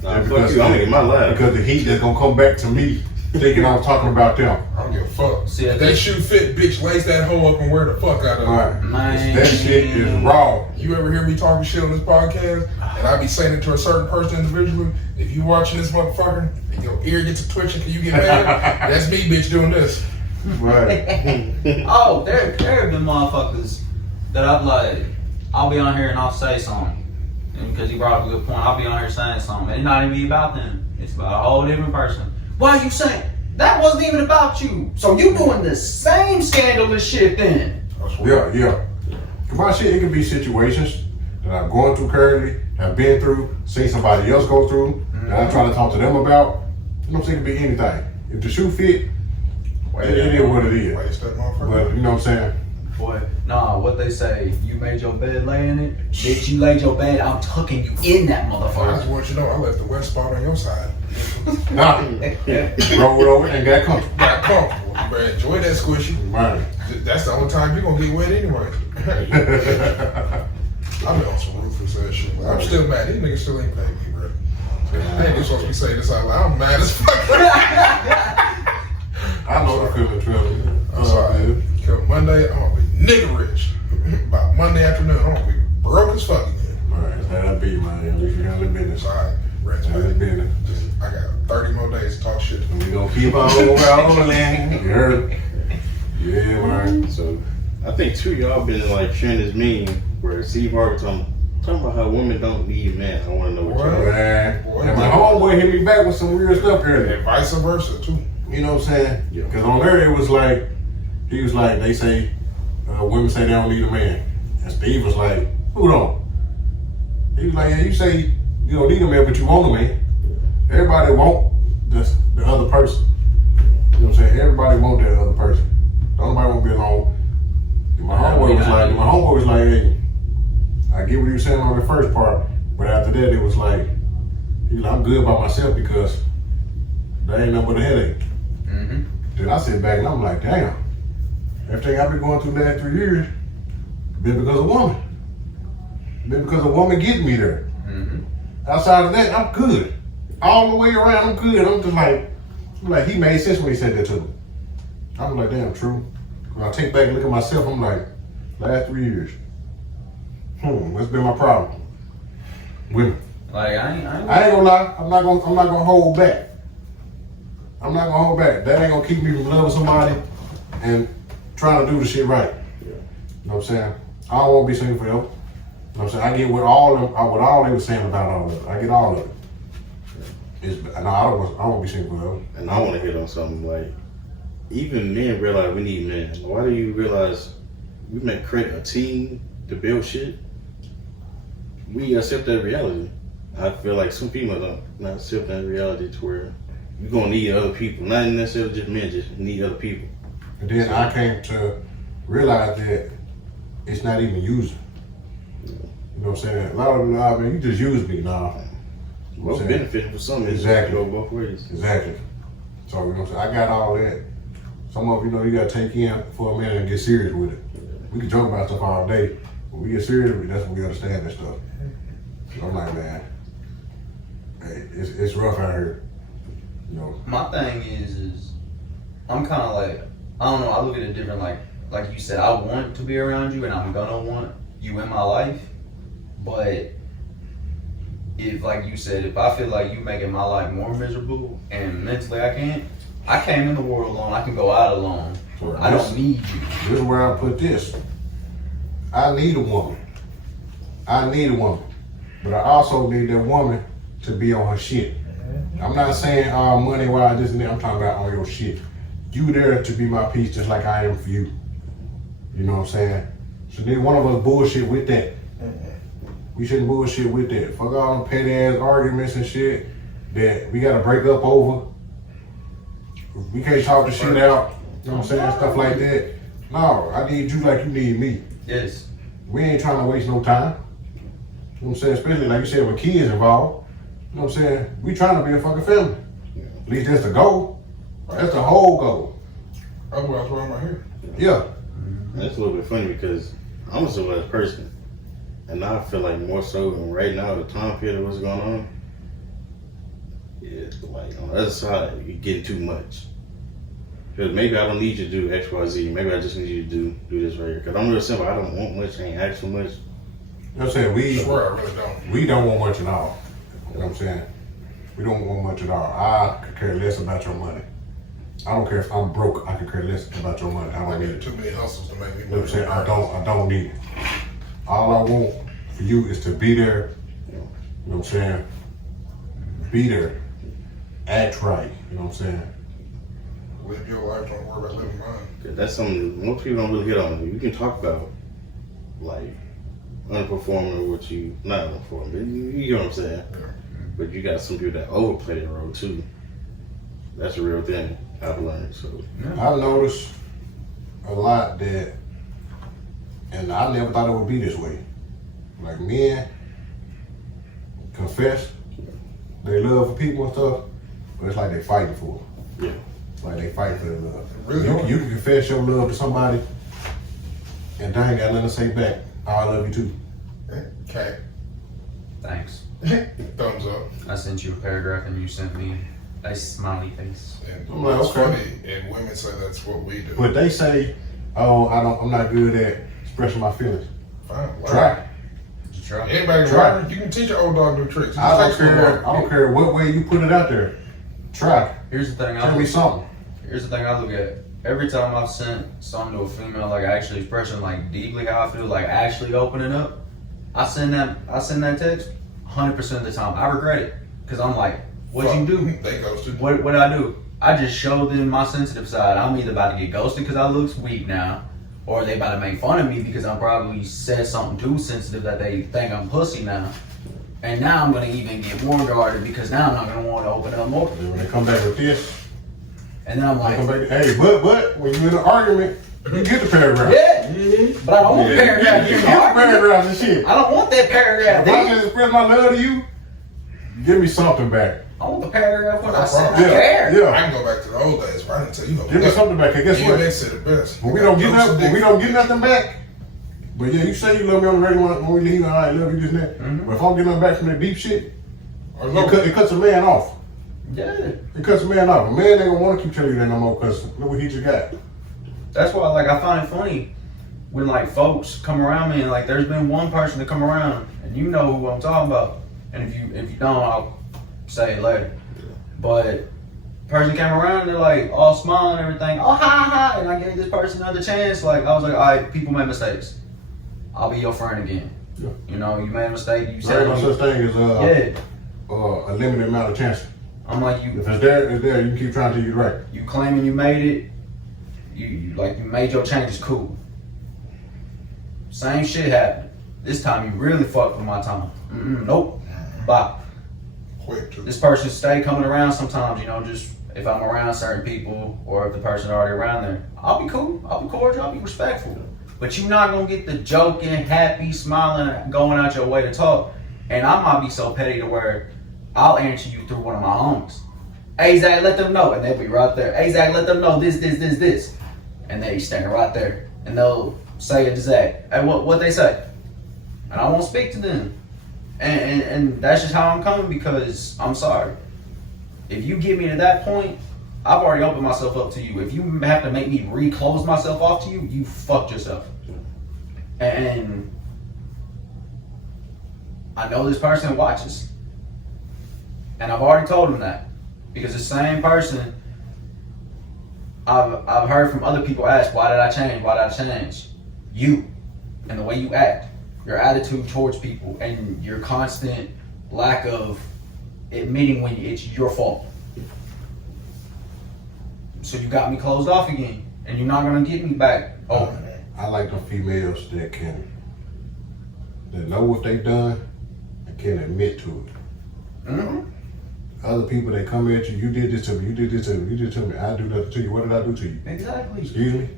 Nah, fuck you, I'm gonna get my life. Because the heat that's gonna come back to me, thinking I'm talking about them. I don't give a fuck. See, If they shoe fit, bitch, lace that hoe up and wear the fuck out of it. Right. Man. That shit is raw. You ever hear me talking shit on this podcast, and I be saying it to a certain person individually? If you watching this motherfucker and your ear gets to twitching, can you get mad? That's me, bitch, doing this. Right. Oh, there have been motherfuckers that I've like, I'll be on here and I'll say something. And because you brought up a good point, I'll be on here saying something. And it's not even about them. It's about a whole different person. Why are you saying? That wasn't even about you. So you doing the same scandalous shit then. Yeah. My shit, it can be situations that I'm going through currently, have been through, seen somebody else go through, that I'm trying to talk to them about. You know what I'm saying? It can be anything. If the shoe fit, it is what it is. Waste that motherfucker. But you know what I'm saying? Boy, nah, what they say, you made your bed, lay in it. Bitch, you laid your bed, I'm tucking you in that I just motherfucker. want you to know, I left the wet spot on your side. Nah. Roll over and got comfortable. Got comfortable. But enjoy that squishy. Right. That's the only time you're gonna get wet anyway. I've been on some ruthless ass shit. But I'm still mad. These niggas still ain't paid me, bro. I ain't just supposed to be saying this out loud. I'm mad as fuck. I know the feeling, Trevor. I'm sorry. Come Monday, I'm gonna be nigga rich. By Monday afternoon, I'm gonna be broke as fuck again. Alright, that'll be, man. At least you got a business. Sorry, rich, Got a man. business. I got 30 more days to talk shit. We gonna keep on rolling. You heard? Yeah, man. So I think too, y'all been like sharing this meme where Steve Harvey talking about how women don't need men. I want to know what y'all. Man. Boy, And my homeboy hit me back with some weird stuff earlier. And vice versa, too. You know what I'm saying? Yeah. Because on there it was like, he was like, they say, women say they don't need a man. And Steve was like, who don't? He was like, yeah, you say you don't need a man, but you want a man. Everybody want the other person. You know what I'm saying? Everybody want that other person. Don't nobody want to be alone. And my homeboy was like, hey, I get what you were saying on the first part, but after that it was like, he was like, I'm good by myself because there ain't nothing but a headache. Mm-hmm. Then I sit back and I'm like, damn, everything I've been going through the last 3 years been because of woman. Been because a woman getting me there. Mm-hmm. Outside of that, I'm good. All the way around, I'm good. I'm just like he made sense when he said that to me. I'm like, damn, true. When I take back and look at myself, I'm like, last 3 years. What's been my problem? Women. Like, I ain't I ain't gonna lie, I'm not gonna hold back. I'm not gonna hold back. That ain't gonna keep me from loving somebody and trying to do the shit right. You know what I'm saying? I don't wanna be single forever. You know what I'm saying? I get what all they were saying about all of it. I get all of it. I don't want to be single forever. And I want to hit on something like, even men realize we need men. Why do you realize we may create a team to build shit? We accept that reality. I feel like some people don't not accept that reality to where you're going to need other people. Not necessarily just men, just need other people. And then I came to realize that it's not even using. You know what I'm saying? A lot of them, nah, man, you just use me, nah. Most beneficial for some is Exactly. go both ways. Exactly. So, you know what I'm saying? I got all that. Some of you know you gotta take in for a minute and get serious with it. We can joke about stuff all day. When we get serious with it, that's when we understand that stuff. So I'm like, man, hey, it's rough out here. You know. My thing is I'm kind of like, I don't know, I look at it different. Like you said, I want to be around you and I'm gonna want you in my life. But if, like you said, if I feel like you making my life more miserable and mentally I came in the world alone, I can go out alone. I don't need you. This is where I put this. I need a woman. But I also need that woman to be on her shit. I'm not saying money wise, this and that. I'm talking about on your shit. You there to be my piece just like I am for you. You know what I'm saying? So then one of us bullshit with that. We shouldn't bullshit with that. Fuck all them petty ass arguments and shit that we gotta break up over. We can't talk the shit out. You know what I'm saying? Stuff like that. No, I need you like you need me. Yes. We ain't trying to waste no time. You know what I'm saying? Especially like you said with kids involved. You know what I'm saying? We trying to be a fucking family. At least that's the goal. That's the whole goal. Otherwise, why am I here? Yeah. That's a little bit funny because I'm a civilized person. And now I feel like more so right now, the time period of what's going on, it's like on the other side, you're getting too much. Because maybe I don't need you to do X, Y, Z. Maybe I just need you to do this right here. Because I'm real simple. I don't want much. I ain't ask for much. You know what I'm saying? I swear I really don't. We don't want much at all. You know what I'm saying? We don't want much at all. I could care less about your money. I don't care if I'm broke. I could care less about your money. I I don't need got it. too many hustles to make me You know what I'm saying? money. I don't need it. All I want for you is to be there. You know what I'm saying? Be there. Act right. You know what I'm saying? Live your life, don't worry about living mine. 'Cause that's something most people don't really get on. You can talk about, like, underperforming or what you, not underperforming, but you know what I'm saying? Yeah. But you got some people that overplay that role too. That's a real thing I've learned. So I noticed a lot that, and I never thought it would be this way. Like men confess their love for people and stuff, but it's like they fighting for it. yeah, Like they fighting for their love. Really You, are. you can confess your love to somebody, and they ain't got nothing to say back. Oh, I love you too. Okay. Thanks. Thumbs up. I sent you a paragraph and you sent me a smiley face. And I'm like, it's okay. funny, and women say that's what we do. But they say, "Oh, I'm not good at expressing my feelings." Fine. Learn. Try. Did you try? Anybody can Try. learn. You can teach an old dog new tricks. It I don't takes a little care. while. I don't care what way you put it out there. Try. Here's the thing. Tell me something. Here's the thing I look at. Every time I've sent something to a female, like actually expressing like deeply how I feel, like actually opening up, I send that text 100% of the time. I regret it because I'm like, what'd you do? They ghosted. What I do? I just show them my sensitive side. I'm either about to get ghosted because I look weak now, or they about to make fun of me because I probably said something too sensitive that they think I'm pussy now. And now I'm gonna even get more guarded because now I'm not gonna want to open up more. And when they come back with this, And then I'm they like, come back. Hey, but when you're in an argument, you get the paragraph. yeah, but I don't want the paragraph. You get the paragraphs and shit. I don't want that paragraph. If I just express my love to you, give me something back. I want the paragraph when I That's said wrong. I care. I Yeah. can go back to the old days, but I didn't tell you no. Give me something back. Cause guess what? DMX said it best. When we don't get nothing, when we don't get nothing back. But yeah, you say you love me on the regular when we leave, I love you this and that. Mhm. But if I'm getting nothing back from that deep shit, Or it cuts a man off. Yeah. It cuts a man off. A man ain't gonna want to keep telling you that no more because look what he just got. That's why, like, I find it funny when, like, folks come around me and, like, there's been one person to come around and you know who I'm talking about. And if you don't, I'll say it later. But person came around and they're like all smiling and everything. Oh, hi, and I gave this person another chance. Like, I was like, all right, people make mistakes. I'll be your friend again. Yeah. You know, you made a mistake. You There said ain't no such thing as yeah. a limited amount of chances. I'm like, you If it's there, it's there. You can keep trying till you're right. you claiming you made it. You made your changes, cool. Same shit happened. This time you really fucked with my time. Nope. Bye. quick to This person stay coming around sometimes, you know, just if I'm around certain people or if the person's already around there, I'll be cool, I'll be cordial, I'll be respectful. but you're not gonna get the joking, happy, smiling, going out your way to talk. And I might be so petty to where I'll answer you through one of my homies. Hey Zach, let them know, and they'll be right there. Hey Zach, let them know this, and they stand right there, and they'll say it to Zach. Hey, what they say? And I won't speak to them, and that's just how I'm coming because I'm sorry. If you get me to that point, I've already opened myself up to you. If you have to make me re-close myself off to you, you fucked yourself. And I know this person watches. And I've already told him that. Because the same person, I've heard from other people ask, why did I change? Why did I change? You and the way you act, your attitude towards people, and your constant lack of admitting when it's your fault. So you got me closed off again, and you're not gonna get me back. Oh, I like the females that know what they've done and can admit to it. mm-hmm. Other people that come at you, you did this to me, you did this to me, you did this to me, I do that to you. What did I do to you? Exactly. Excuse me?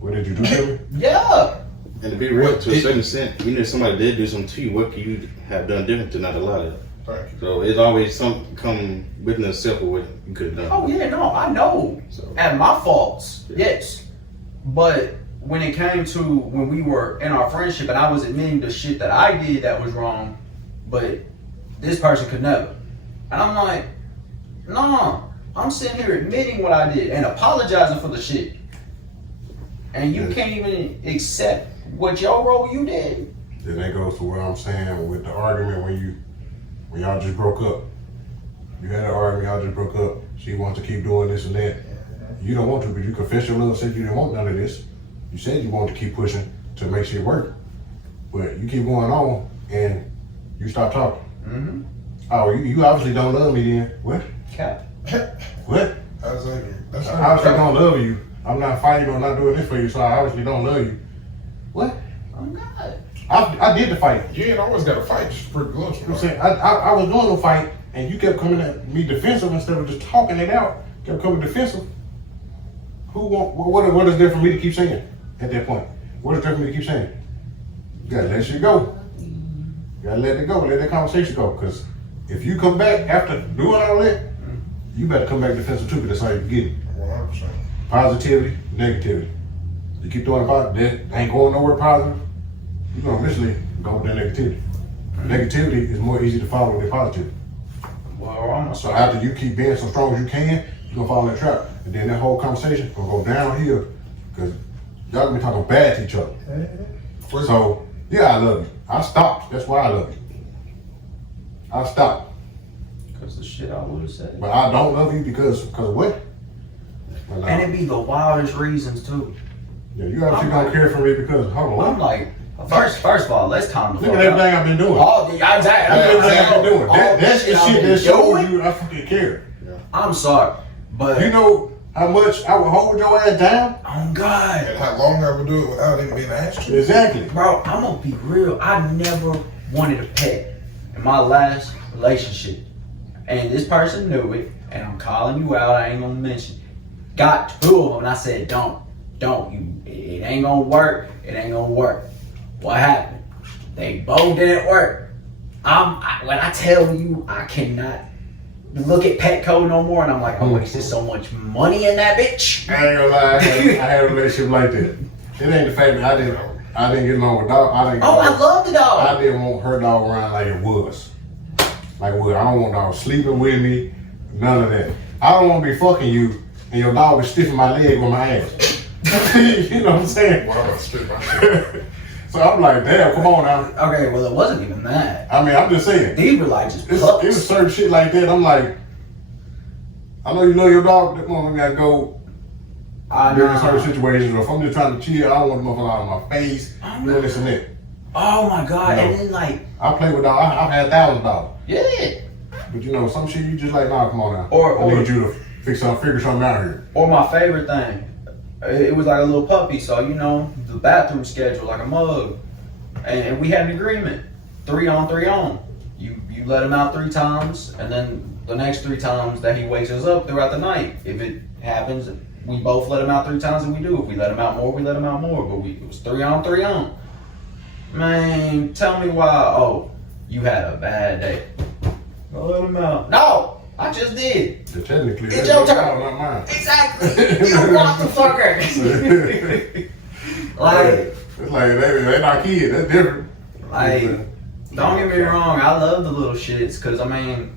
What did you do to me? Yeah. And to be real, to a certain extent, even if somebody did do something to you, what could you have done different to not allow that? Thank you. So it's always something come within itself of what you could have done. Oh yeah, no, I know. So- At my faults, yes. But when it came to when we were in our friendship and I was admitting the shit that I did that was wrong, but this person could never. And I'm like, nah, I'm sitting here admitting what I did and apologizing for the shit. And you can't even accept what your role you did. Then that goes to what I'm saying with the argument when y'all just broke up. You had an argument, y'all just broke up. She wants to keep doing this and that. You don't want to, but you confessed your love, said you didn't want none of this. You said you wanted to keep pushing to make shit work. But you keep going on and you stop talking. Mm-hmm. Oh, you obviously don't love me then. What? Cap. What? That's I obviously don't love you. I'm not fighting or not doing this for you, so I obviously don't love you. What? Oh God. I did the fight. You ain't always got to fight just pretty close. You know what I'm saying? I was doing the fight, and you kept coming at me defensive instead of just talking it out. Kept coming defensive. What is there for me to keep saying at that point? What is there for me to keep saying? You gotta let shit go. You gotta let it go. Let that conversation go. Because if you come back after doing all that, you better come back defensive too. Because that's how you get it. 100%. Positivity, negativity. You keep doing about that ain't going nowhere positive, you're gonna eventually go with that negativity. Negativity is more easy to follow than positivity. Well, almost. So after you keep being so strong as you can, you're gonna fall in that trap. And then that whole conversation gonna go downhill because y'all gonna be talking bad to each other. So, yeah, I love you. I stopped. That's why I love you. I stopped. Because the shit I would have said. But I don't love you because of what? Well, And it be the wildest reasons too. yeah, you obviously don't care for me because, hold on. I'm like, first of all, let's calm the Look fuck at down. everything I've been doing. All the exactly. Look at everything I've been doing. All That's the I've shit been that shows doing. you I fucking care. I'm sorry, but You know how much I would hold your ass down? oh God, And how long I would do it without even being asked to. Exactly. bro, I'm gonna be real. I never wanted a pet in my last relationship, and this person knew it. And I'm calling you out. I ain't gonna mention. Got two of them, and I said, don't. It ain't gonna work. It ain't gonna work. What happened? They both didn't work. When I tell you, I cannot look at Petco no more, and I'm like, I wasted so much money in that bitch. I ain't gonna lie, I had a relationship like that. It ain't the fact that I didn't get along with dog. I love the dog. I didn't want her dog around like it was. Like what? I don't want dog sleeping with me. None of that. I don't want to be fucking you and your dog is stiffing my leg with my ass. You know what I'm saying? Well, I'm about to spit my shit. So I'm like, damn, come on now. Okay, well, it wasn't even that. I mean, I'm just saying. These were like just It pups. was certain shit like that. I'm like, I know you love your dog, but come on, we gotta go I during certain know. situations. Or if I'm just trying to chill, I don't want the motherfucker out of my face, doing this and that. Oh my God, No. and then like, I play with dogs. I've had thousands of dogs. yeah. But you know, some shit you just like, nah, come on now. Or- I need you to figure something out here. Or my favorite thing, it was like a little puppy, so you know, the bathroom schedule, like a mug. And we had an agreement, 3 on, 3 on. You let him out 3 times, and then the next 3 times that he wakes us up throughout the night. If it happens, we both let him out 3 times and we do. If we let him out more, we let him out more. But it was 3 on, 3 on. Man, tell me why, oh, you had a bad day. Go let him out. No, I just did. So technically, It's that's your your turn. child, not mine. Exactly. You motherfucker. Like, It's like they not kids. That's different. like, don't get me wrong, I love the little shits, because, I mean,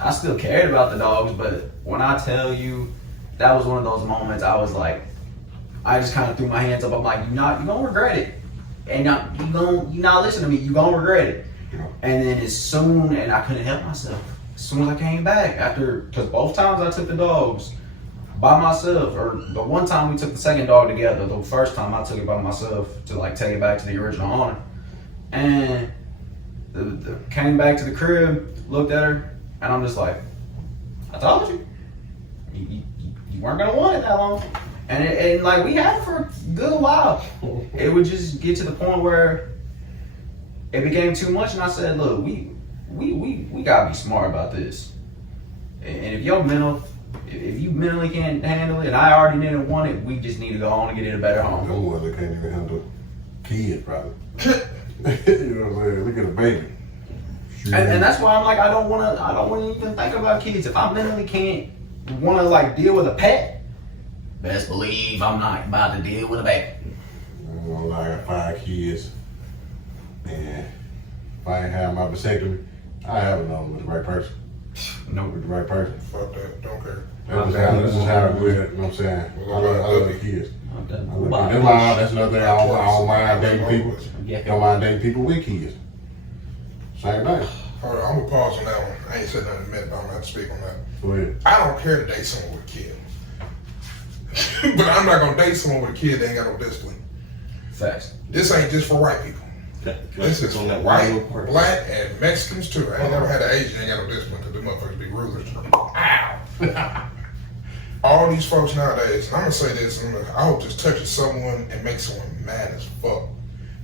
I still cared about the dogs, but when I tell you, that was one of those moments I was like, I just kind of threw my hands up. I'm like, you're gonna regret it. And you're not listening to me, you're gonna regret it. Yeah. And then as soon, and I couldn't help myself, as soon as I came back, because both times I took the dogs by myself, or the one time we took the second dog together, the first time I took it by myself to like take it back to the original owner. And came back to the crib, looked at her, and I'm just like, I told you. You weren't gonna want it that long. And like we had it for a good while. It would just get to the point where it became too much, and I said, look, we gotta be smart about this. And if you mentally can't handle it, and I already didn't want it, we just need to go on and get it a better home. No one that can't even handle kids, probably. You know what I'm saying? Look at a baby. And that's why I'm like, I don't wanna even think about kids. If I mentally can't wanna like deal with a pet, best believe I'm not about to deal with a baby. I'm gonna lie, I got 5 kids. And if I ain't have my vasectomy, I haven't known with the right person. Nope. With the right person. Fuck that. Don't care. This is how I do it. You know what I'm saying? I love the kids. I love them. That's another thing. I don't mind dating people. Don't mind dating people with kids. Same thing. Hold on, I'm gonna pause on that one. I ain't said nothing in a minute, but I'm gonna have to speak on that. Go ahead. I don't care to date someone with a kid. But I'm not gonna date someone with a kid that ain't got no discipline. Facts. This ain't just for white people. This is on that white, black, and Mexicans too. I ain't never had an Asian that ain't got no discipline because them motherfuckers be rulers. Ow! All these folks nowadays, and I'm gonna say this, I hope this touches someone and makes someone mad as fuck.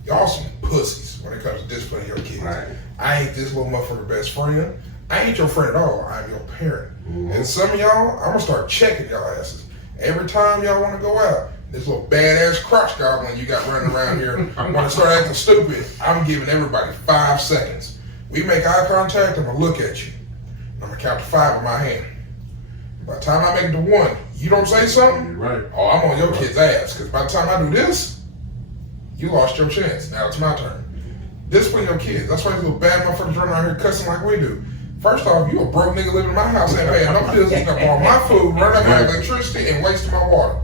Y'all some pussies when it comes to disciplining your kids. Right. I ain't this little motherfucker best friend. I ain't your friend at all. I'm your parent. Mm-hmm. And some of y'all, I'm gonna start checking y'all asses. Every time y'all wanna go out, this little badass crotch goblin you got running around here wanna start acting stupid, I'm giving everybody 5 seconds. We make eye contact, I'm gonna look at you. I'm gonna count to 5 with my hand. By the time I make it to 1, you don't say something? You're right. Oh, I'm on your kid's ass. Because by the time I do this, you lost your chance. Now it's my turn. Discipline your kids. That's why these little bad motherfuckers running around here cussing like we do. First off, you a broke nigga living in my house ain't paying no bills, eating up all my food, running up my electricity, and wasting my water.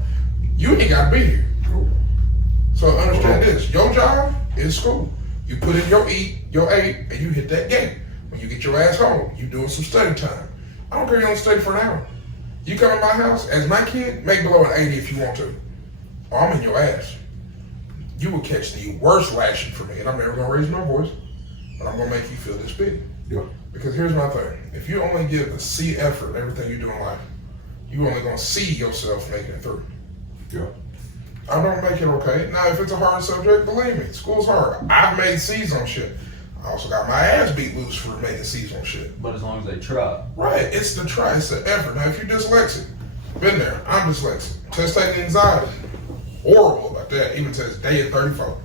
You ain't gotta be here. So understand this. Your job is school. You put in your eat, your 8, and you hit that gate. When you get your ass home, you doing some study time. I don't care if you only study for an hour. You come in my house, as my kid, make below an 80 if you want to. Or I'm in your ass. You will catch the worst lashing from me, and I'm never gonna raise my voice, but I'm gonna make you feel this big. Yeah. Because here's my thing. If you only give a C effort in everything you do in life, you only gonna see yourself making it through. Yeah. I don't make it okay. Now, if it's a hard subject, believe me, school's hard. I've made C's on shit. I also got my ass beat loose for making C's on shit. But as long as they try. Right, it's the try, it's the effort. Now, if you're dyslexic, been there. I'm dyslexic. Test taking anxiety. Horrible about that, even to this day at 34.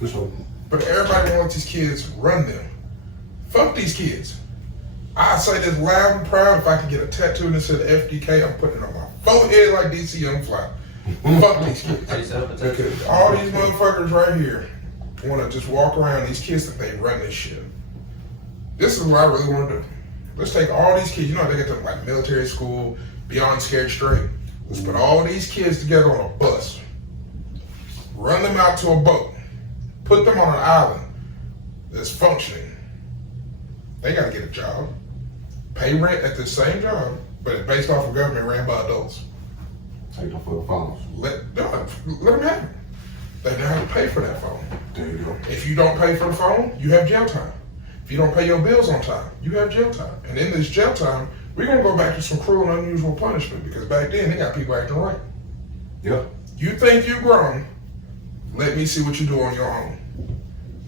For sure. But everybody wants these kids run them. Fuck these kids. I say this loud and proud. If I can get a tattoo that said FDK, I'm putting it on my forehead like DC Young Fly. Fuck these kids. Because all these motherfuckers right here want to just walk around. These kids think they run this shit. This is what I really want to do. Let's take all these kids. You know they get to like military school, beyond scared straight. Let's put all these kids together on a bus. Run them out to a boat. Put them on an island that's functioning. They got to get a job. Pay rent at the same job, but it's based off of government ran by adults. Take them for the phones. Let them have it. They know how to pay for that phone. There you go. If you don't pay for the phone, you have jail time. If you don't pay your bills on time, you have jail time. And in this jail time, we're going to go back to some cruel and unusual punishment because back then they got people acting right. Yeah. You think you're grown, let me see what you do on your own.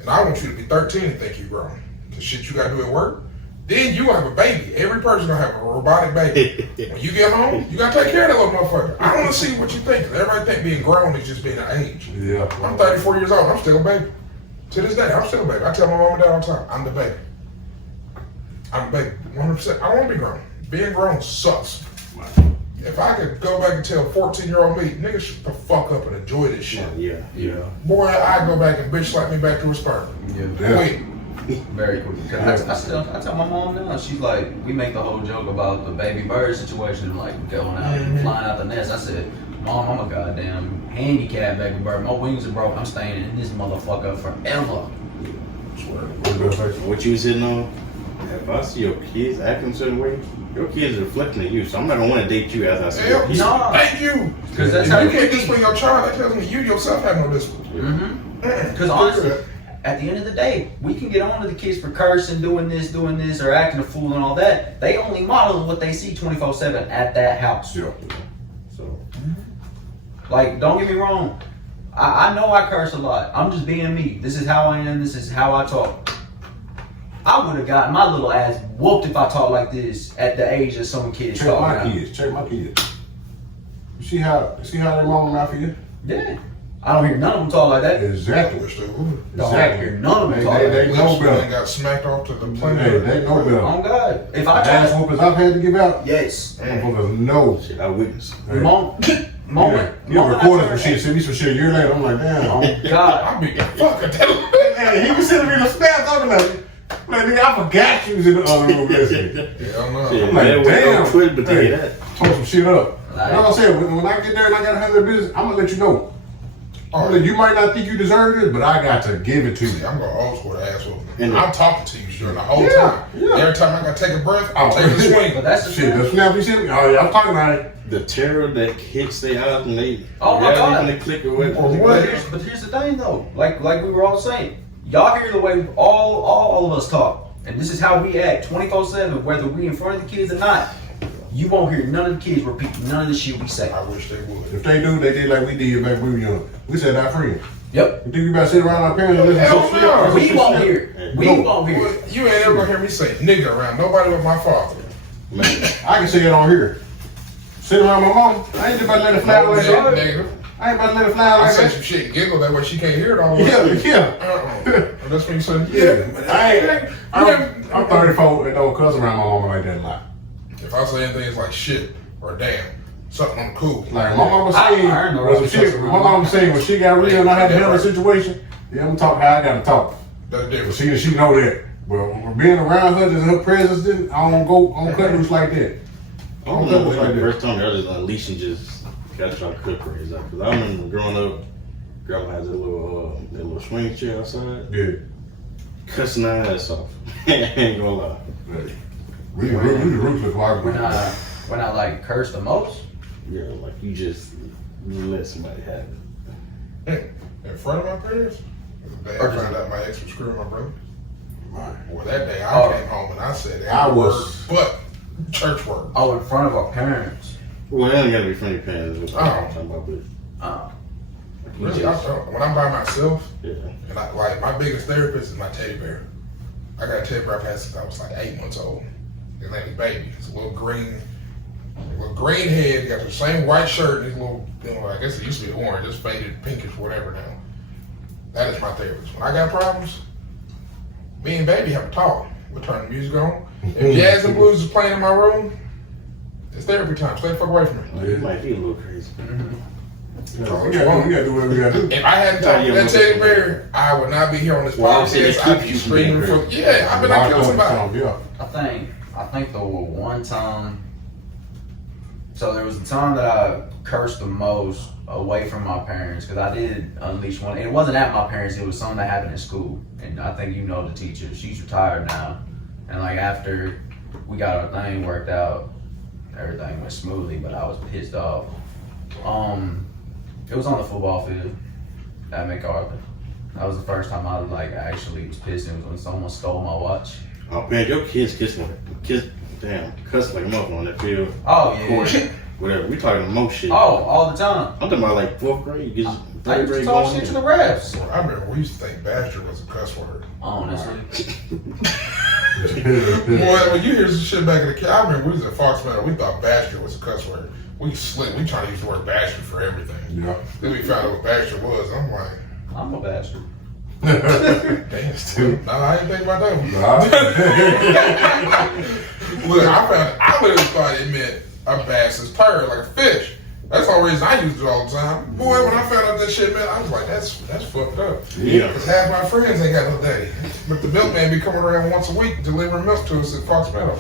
And I want you to be 13 and think you're grown. The shit you got to do at work, Then you have a baby. Every person gonna have a robotic baby. When you get home, you gotta take care of that little motherfucker. I want to see what you think. Everybody think being grown is just being an age. Yeah. I'm 34 years old. I'm still a baby. To this day, I'm still a baby. I tell my mom and dad all the time, I'm the baby. I'm a baby. 100%. I don't want to be grown. Being grown sucks. If I could go back and tell 14-year-old me, nigga, shut the fuck up and enjoy this shit. Yeah. Boy, I go back and bitch slap me back to a sperm. Yeah. Wait. Very quick. I tell my mom now, she's like, we make the whole joke about the baby bird situation, like going out and flying out the nest. I said, Mom, I'm a goddamn handicapped baby bird. My wings are broke. I'm staying in this motherfucker forever. What you was hitting on? If I see your kids acting a certain way, your kids are reflecting on you. So I'm not gonna want to date you as I see your kids. No. Thank you. Because that's If how you can't discipline your child, that tells me you yourself have no discipline. Mm-hmm. Because honestly, at the end of the day, we can get on to the kids for cursing, doing this, or acting a fool and all that. They only model what they see 24/7 at that house. Yeah. So Like, don't get me wrong. I know I curse a lot. I'm just being me. This is how I am. This is how I talk. I would have gotten my little ass whooped if I talked like this at the age that some kids Check talk my now. kids. Check my kids. You see how their mama out for you? Yeah. I don't hear none of them talk like that. Exactly. Wish they would. Don't hear none of them talk like that. They know And better. got smacked off to the Hey, planet. they know better. Oh God. If I The ass talk, whoopers I've had to give out. yes. Motherfuckers know. shit, I witnessed. Hey. Moment. You recorded some shit, send me some shit a year later. I'm like, damn. Oh God. I beat the fuck out of that. Hey, he was sending me the snaps. I'm like, nigga, I forgot you was in the other room yesterday. Hell no. Shit, I'm like, that was damn. on Twitter, but Hey, that. tore some shit up. You know what I'm saying? When I get there and I gotta handle business, I'm gonna let you know. You might not think you deserve it, but I got to give it to See, you. I'm going old school ass whooping. And I'm talking to you during the whole Yeah, time. yeah. Every time I gotta take a breath, I'm taking a swing. But that's the Shit, thing. the snap you sent me. Oh yeah, I'm talking about it. The terror that hits their eyes when they Oh my God. when they click or whatever. But here's the thing though, like we were all saying, y'all hear the way all of us talk, and this is how we act 24/7, whether we in front of the kids or not. You won't hear none of the kids repeat none of the shit we say. I wish they would. If they do, they did like we did back when we were young. We said our friends. Yep. You think we about to sit around our parents and listen to Hell some shit? no. We won't hear it. We No. won't hear Boy, it. you ain't ever gonna hear me say nigga around nobody but my father. I can say it on here. Sit around my mom. I ain't about to let it fly like that. Nigga. I ain't about to let it fly I like say that. some shit and giggle that way she can't hear it all the way. Yeah. That's when you say, Yeah. I'm 34 and don't cuss around my mama like that a lot. If I say anything, it's like shit or damn. Something I'm cool. Like my mama saying, I know was what shit, you're my talking mama saying when she got real and I had to handle a situation, yeah, I'm talking how I gotta talk. That's But different. she know that. But when being around her, just her presence, then I don't cut loose like that. I don't know when the first time I was just unleashing just catch our cook crazy. Because I remember growing up, grandma had that little swing chair outside, Yeah. cussing our ass off. Ain't gonna lie. We the ruthless like When I like curse the most, Yeah, like you just let somebody have it. In front of my parents, the day I found out my ex was screwing my brother. Right. Well, that day I came home and I said, I was- but church work. oh, in front of our parents. Well, it ain't gotta be funny parents. That's what I'm talking about, but Uh, you Really, just, when I'm by myself, yeah. and I like my biggest therapist is my teddy bear. I got a teddy bear I've had since I was like 8 months old. His name is Baby. It's a little green head. He got the same white shirt and his little, I guess it used to be orange, just faded pinkish, whatever now. That is my therapist. When I got problems, me and Baby have a talk. We'll turn the music on. If jazz and blues is playing in my room, it's therapy time. Stay the fuck away from me. It might be a little crazy. Yeah, we gotta do what we gotta do. If I hadn't talked to that teddy bear, I would not be here on this Well, I'm saying podcast. they I'd keep be you from screaming being for, yeah, I've been out killing somebody. Yeah. I think the one time, so there was a time that I cursed the most away from my parents because I did unleash one. And it wasn't at my parents, it was something that happened in school. And I think you know the teacher, she's retired now. And like after we got our thing worked out, everything went smoothly, but I was pissed off. It was on the football field at MacArthur. That was the first time I like actually was pissed. It was when someone stole my watch. Oh man, your kids cuss like a mother on that field. Oh yeah. Court, whatever. We talking the most shit. Oh, all the time. I'm talking about like 4th grade, I third used to grade talk going shit to in. the refs. I remember we used to think bastard was a cuss word. Honestly. Boy, when you hear some shit back in the kid, I remember we was at Fox Meadow. We thought bastard was a cuss word. We slick. We trying to use the word bastard for everything. Yeah. Then we found out what bastard was. I'm like, I'm a bastard. damn, still. Nah, I ain't think about that one. Look, I literally thought it meant a bastard's turd, like a fish. That's the only reason I used it all the time. Boy, when I found out that shit, man, I was like, that's fucked up. Yeah. Because half my friends ain't got no daddy. But the milkman be coming around once a week delivering milk to us at Fox Meadow.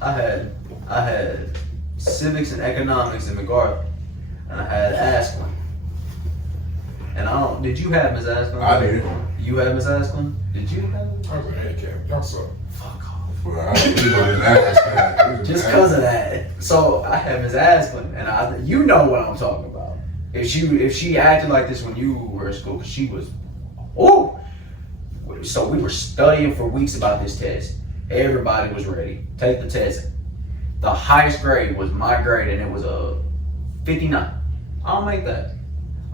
I had civics and economics in McGarvey, and I had Asplin. And did you have Miss Asplin? I did. You had Miss Asplin? Did you have it? I was a handicap. Y'all suck. Fuck off. Well, just Because of that. So I had Miss Asplin, and you know what I'm talking about. If she acted like this when you were in school, 'cause she was, oh. So we were studying for weeks about this test. Everybody was ready. Take the test. The highest grade was my grade, and it was a 59. I'll make that.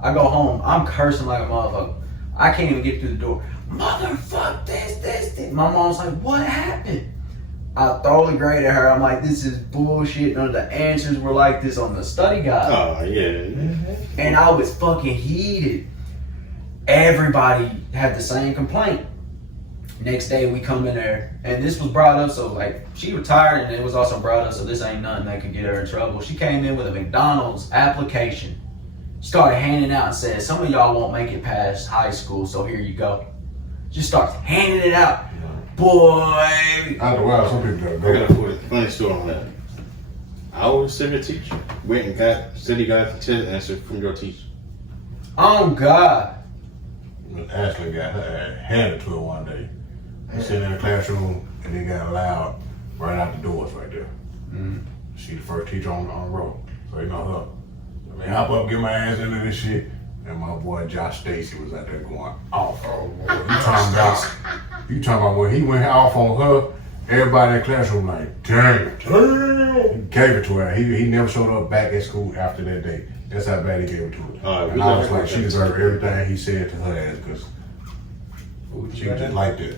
I go home. I'm cursing like a motherfucker. I can't even get through the door. Motherfuck this. My mom's like, what happened? I thoroughly graded her. I'm like, this is bullshit. None of the answers were like this on the study guide. Oh, yeah. And I was fucking heated. Everybody had the same complaint. Next day we come in there, and this was brought up, so like, she retired, and it was also brought up, so this ain't nothing that could get her in trouble. She came in with a McDonald's application. Started handing out and said, some of y'all won't make it past high school, so here you go. Just starts handing it out. Boy. After a while, some people I gotta put a funny story on that. Our civic teacher went and got the test answer from your teacher. Oh, God. When Ashley got her ass handed to her one day. He sitting in the classroom, and they got loud right out the doors right there. She the first teacher on the road, so you know her. I mean, hop up, get my ass into this shit, and my boy Josh Stacy was out there going off. Oh, boy. You talking about when he went off on her, everybody in the classroom like, damn. He gave it to her. He never showed up back at school after that day. That's how bad he gave it to her. And I was like, she deserved everything he said to her ass, because she was just like that.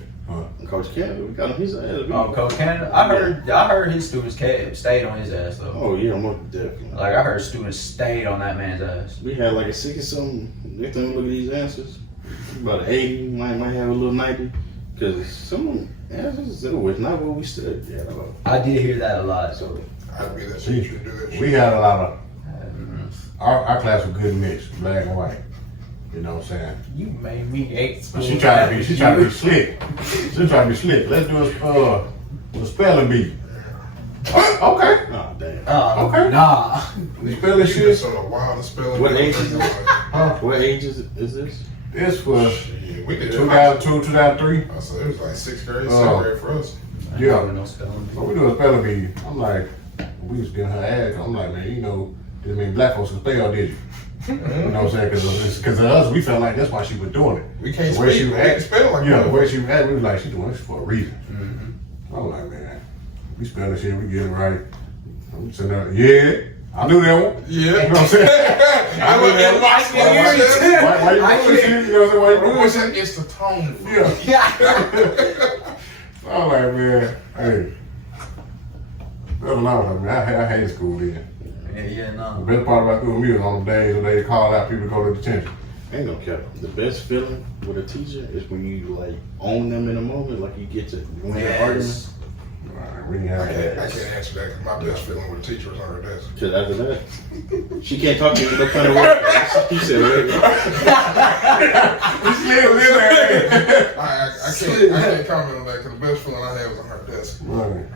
Coach Canada, we got him his ass. Oh, Coach Canada? I heard his students stayed on his ass, though. Oh, yeah, most definitely. Like, I heard students stayed on that man's ass. We had like a 60 something. Next time we look at these answers, about an 80, might have a little 90. Because some of them answers, it was not what we studied. Yeah, I did hear that a lot. So I'd be that teacher to do that shit. We had a lot of, our class was good mix, black and white. You know what I'm saying? You made me hate school. She tried to be slick. She tried to be slick. Let's do a spelling bee. Okay. Oh, damn. Okay. Nah. We spelling She shit. was some of the wildest spelling. What bees age I've is ever this? seen. What age is this? This was Shit, we did 2002, 2003. So it was like 6th grade, 7th grade for us. Yeah. No spelling. So we do a spelling bee. I'm like, we was getting her ass. I'm like, man, you know, this mean black folks can spell, did you? You know what I'm saying? Because of us, we felt like that's why she was doing it. We can't The way speak, she we can't spell like yeah, that. the way she was acting, we was like, she doing this for a reason. I'm like, man, we spell this shit, we get it right. I'm sitting there, yeah, I knew that one. Yeah. You know what I'm saying? I look at I can hear you too. Why you doing this shit? You know what I'm saying? Why you doing What's this that? shit? It's the tone. Yeah. I'm like, man, hey. That's a lot of man. I hated school then. Yeah, The no. best part about school music on the days when they call out people to go to detention. Ain't no cap. The best feeling with a teacher is when you like own them in a moment, like you get to win an argument. Yes. We didn't have I that. can't answer that because my best feeling with a teacher was on her desk. Cause after that, she can't talk to you in no kind of way. She said, wait. I can't comment on that because the best feeling I had was on her desk. Right.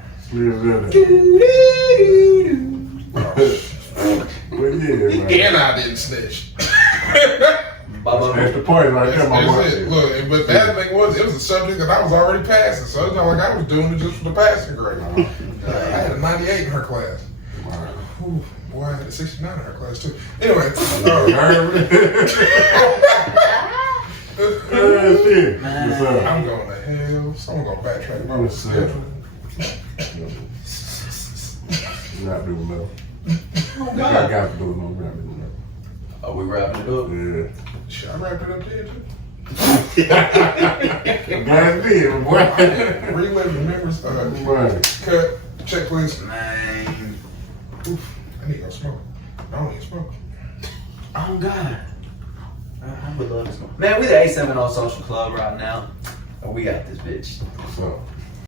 But yeah, man. And I didn't snitch. That's the point right there, my boy. That's it. Look, but that thing was, it was a subject that I was already passing, so it's not like I was doing it just for the passing grade. I had a 98 in her class. Whew, boy, I had a 69 in her class too. Anyway, Shit. Man. What's up? I'm going to hell. Someone gonna backtrack my What's up? schedule. We got to do metal. Oh, We God. got to do metal. We got to do metal. Are we wrapping it up? Yeah. Shit, I wrapped it up there too. Glad it did, boy. Relive the memories. Right. Cut. Checklist. Man. Oof. I need to go smoke. I don't even smoke. Oh God. I would love to smoke. Man, we the A7 on Social Club right now. We got this bitch. So.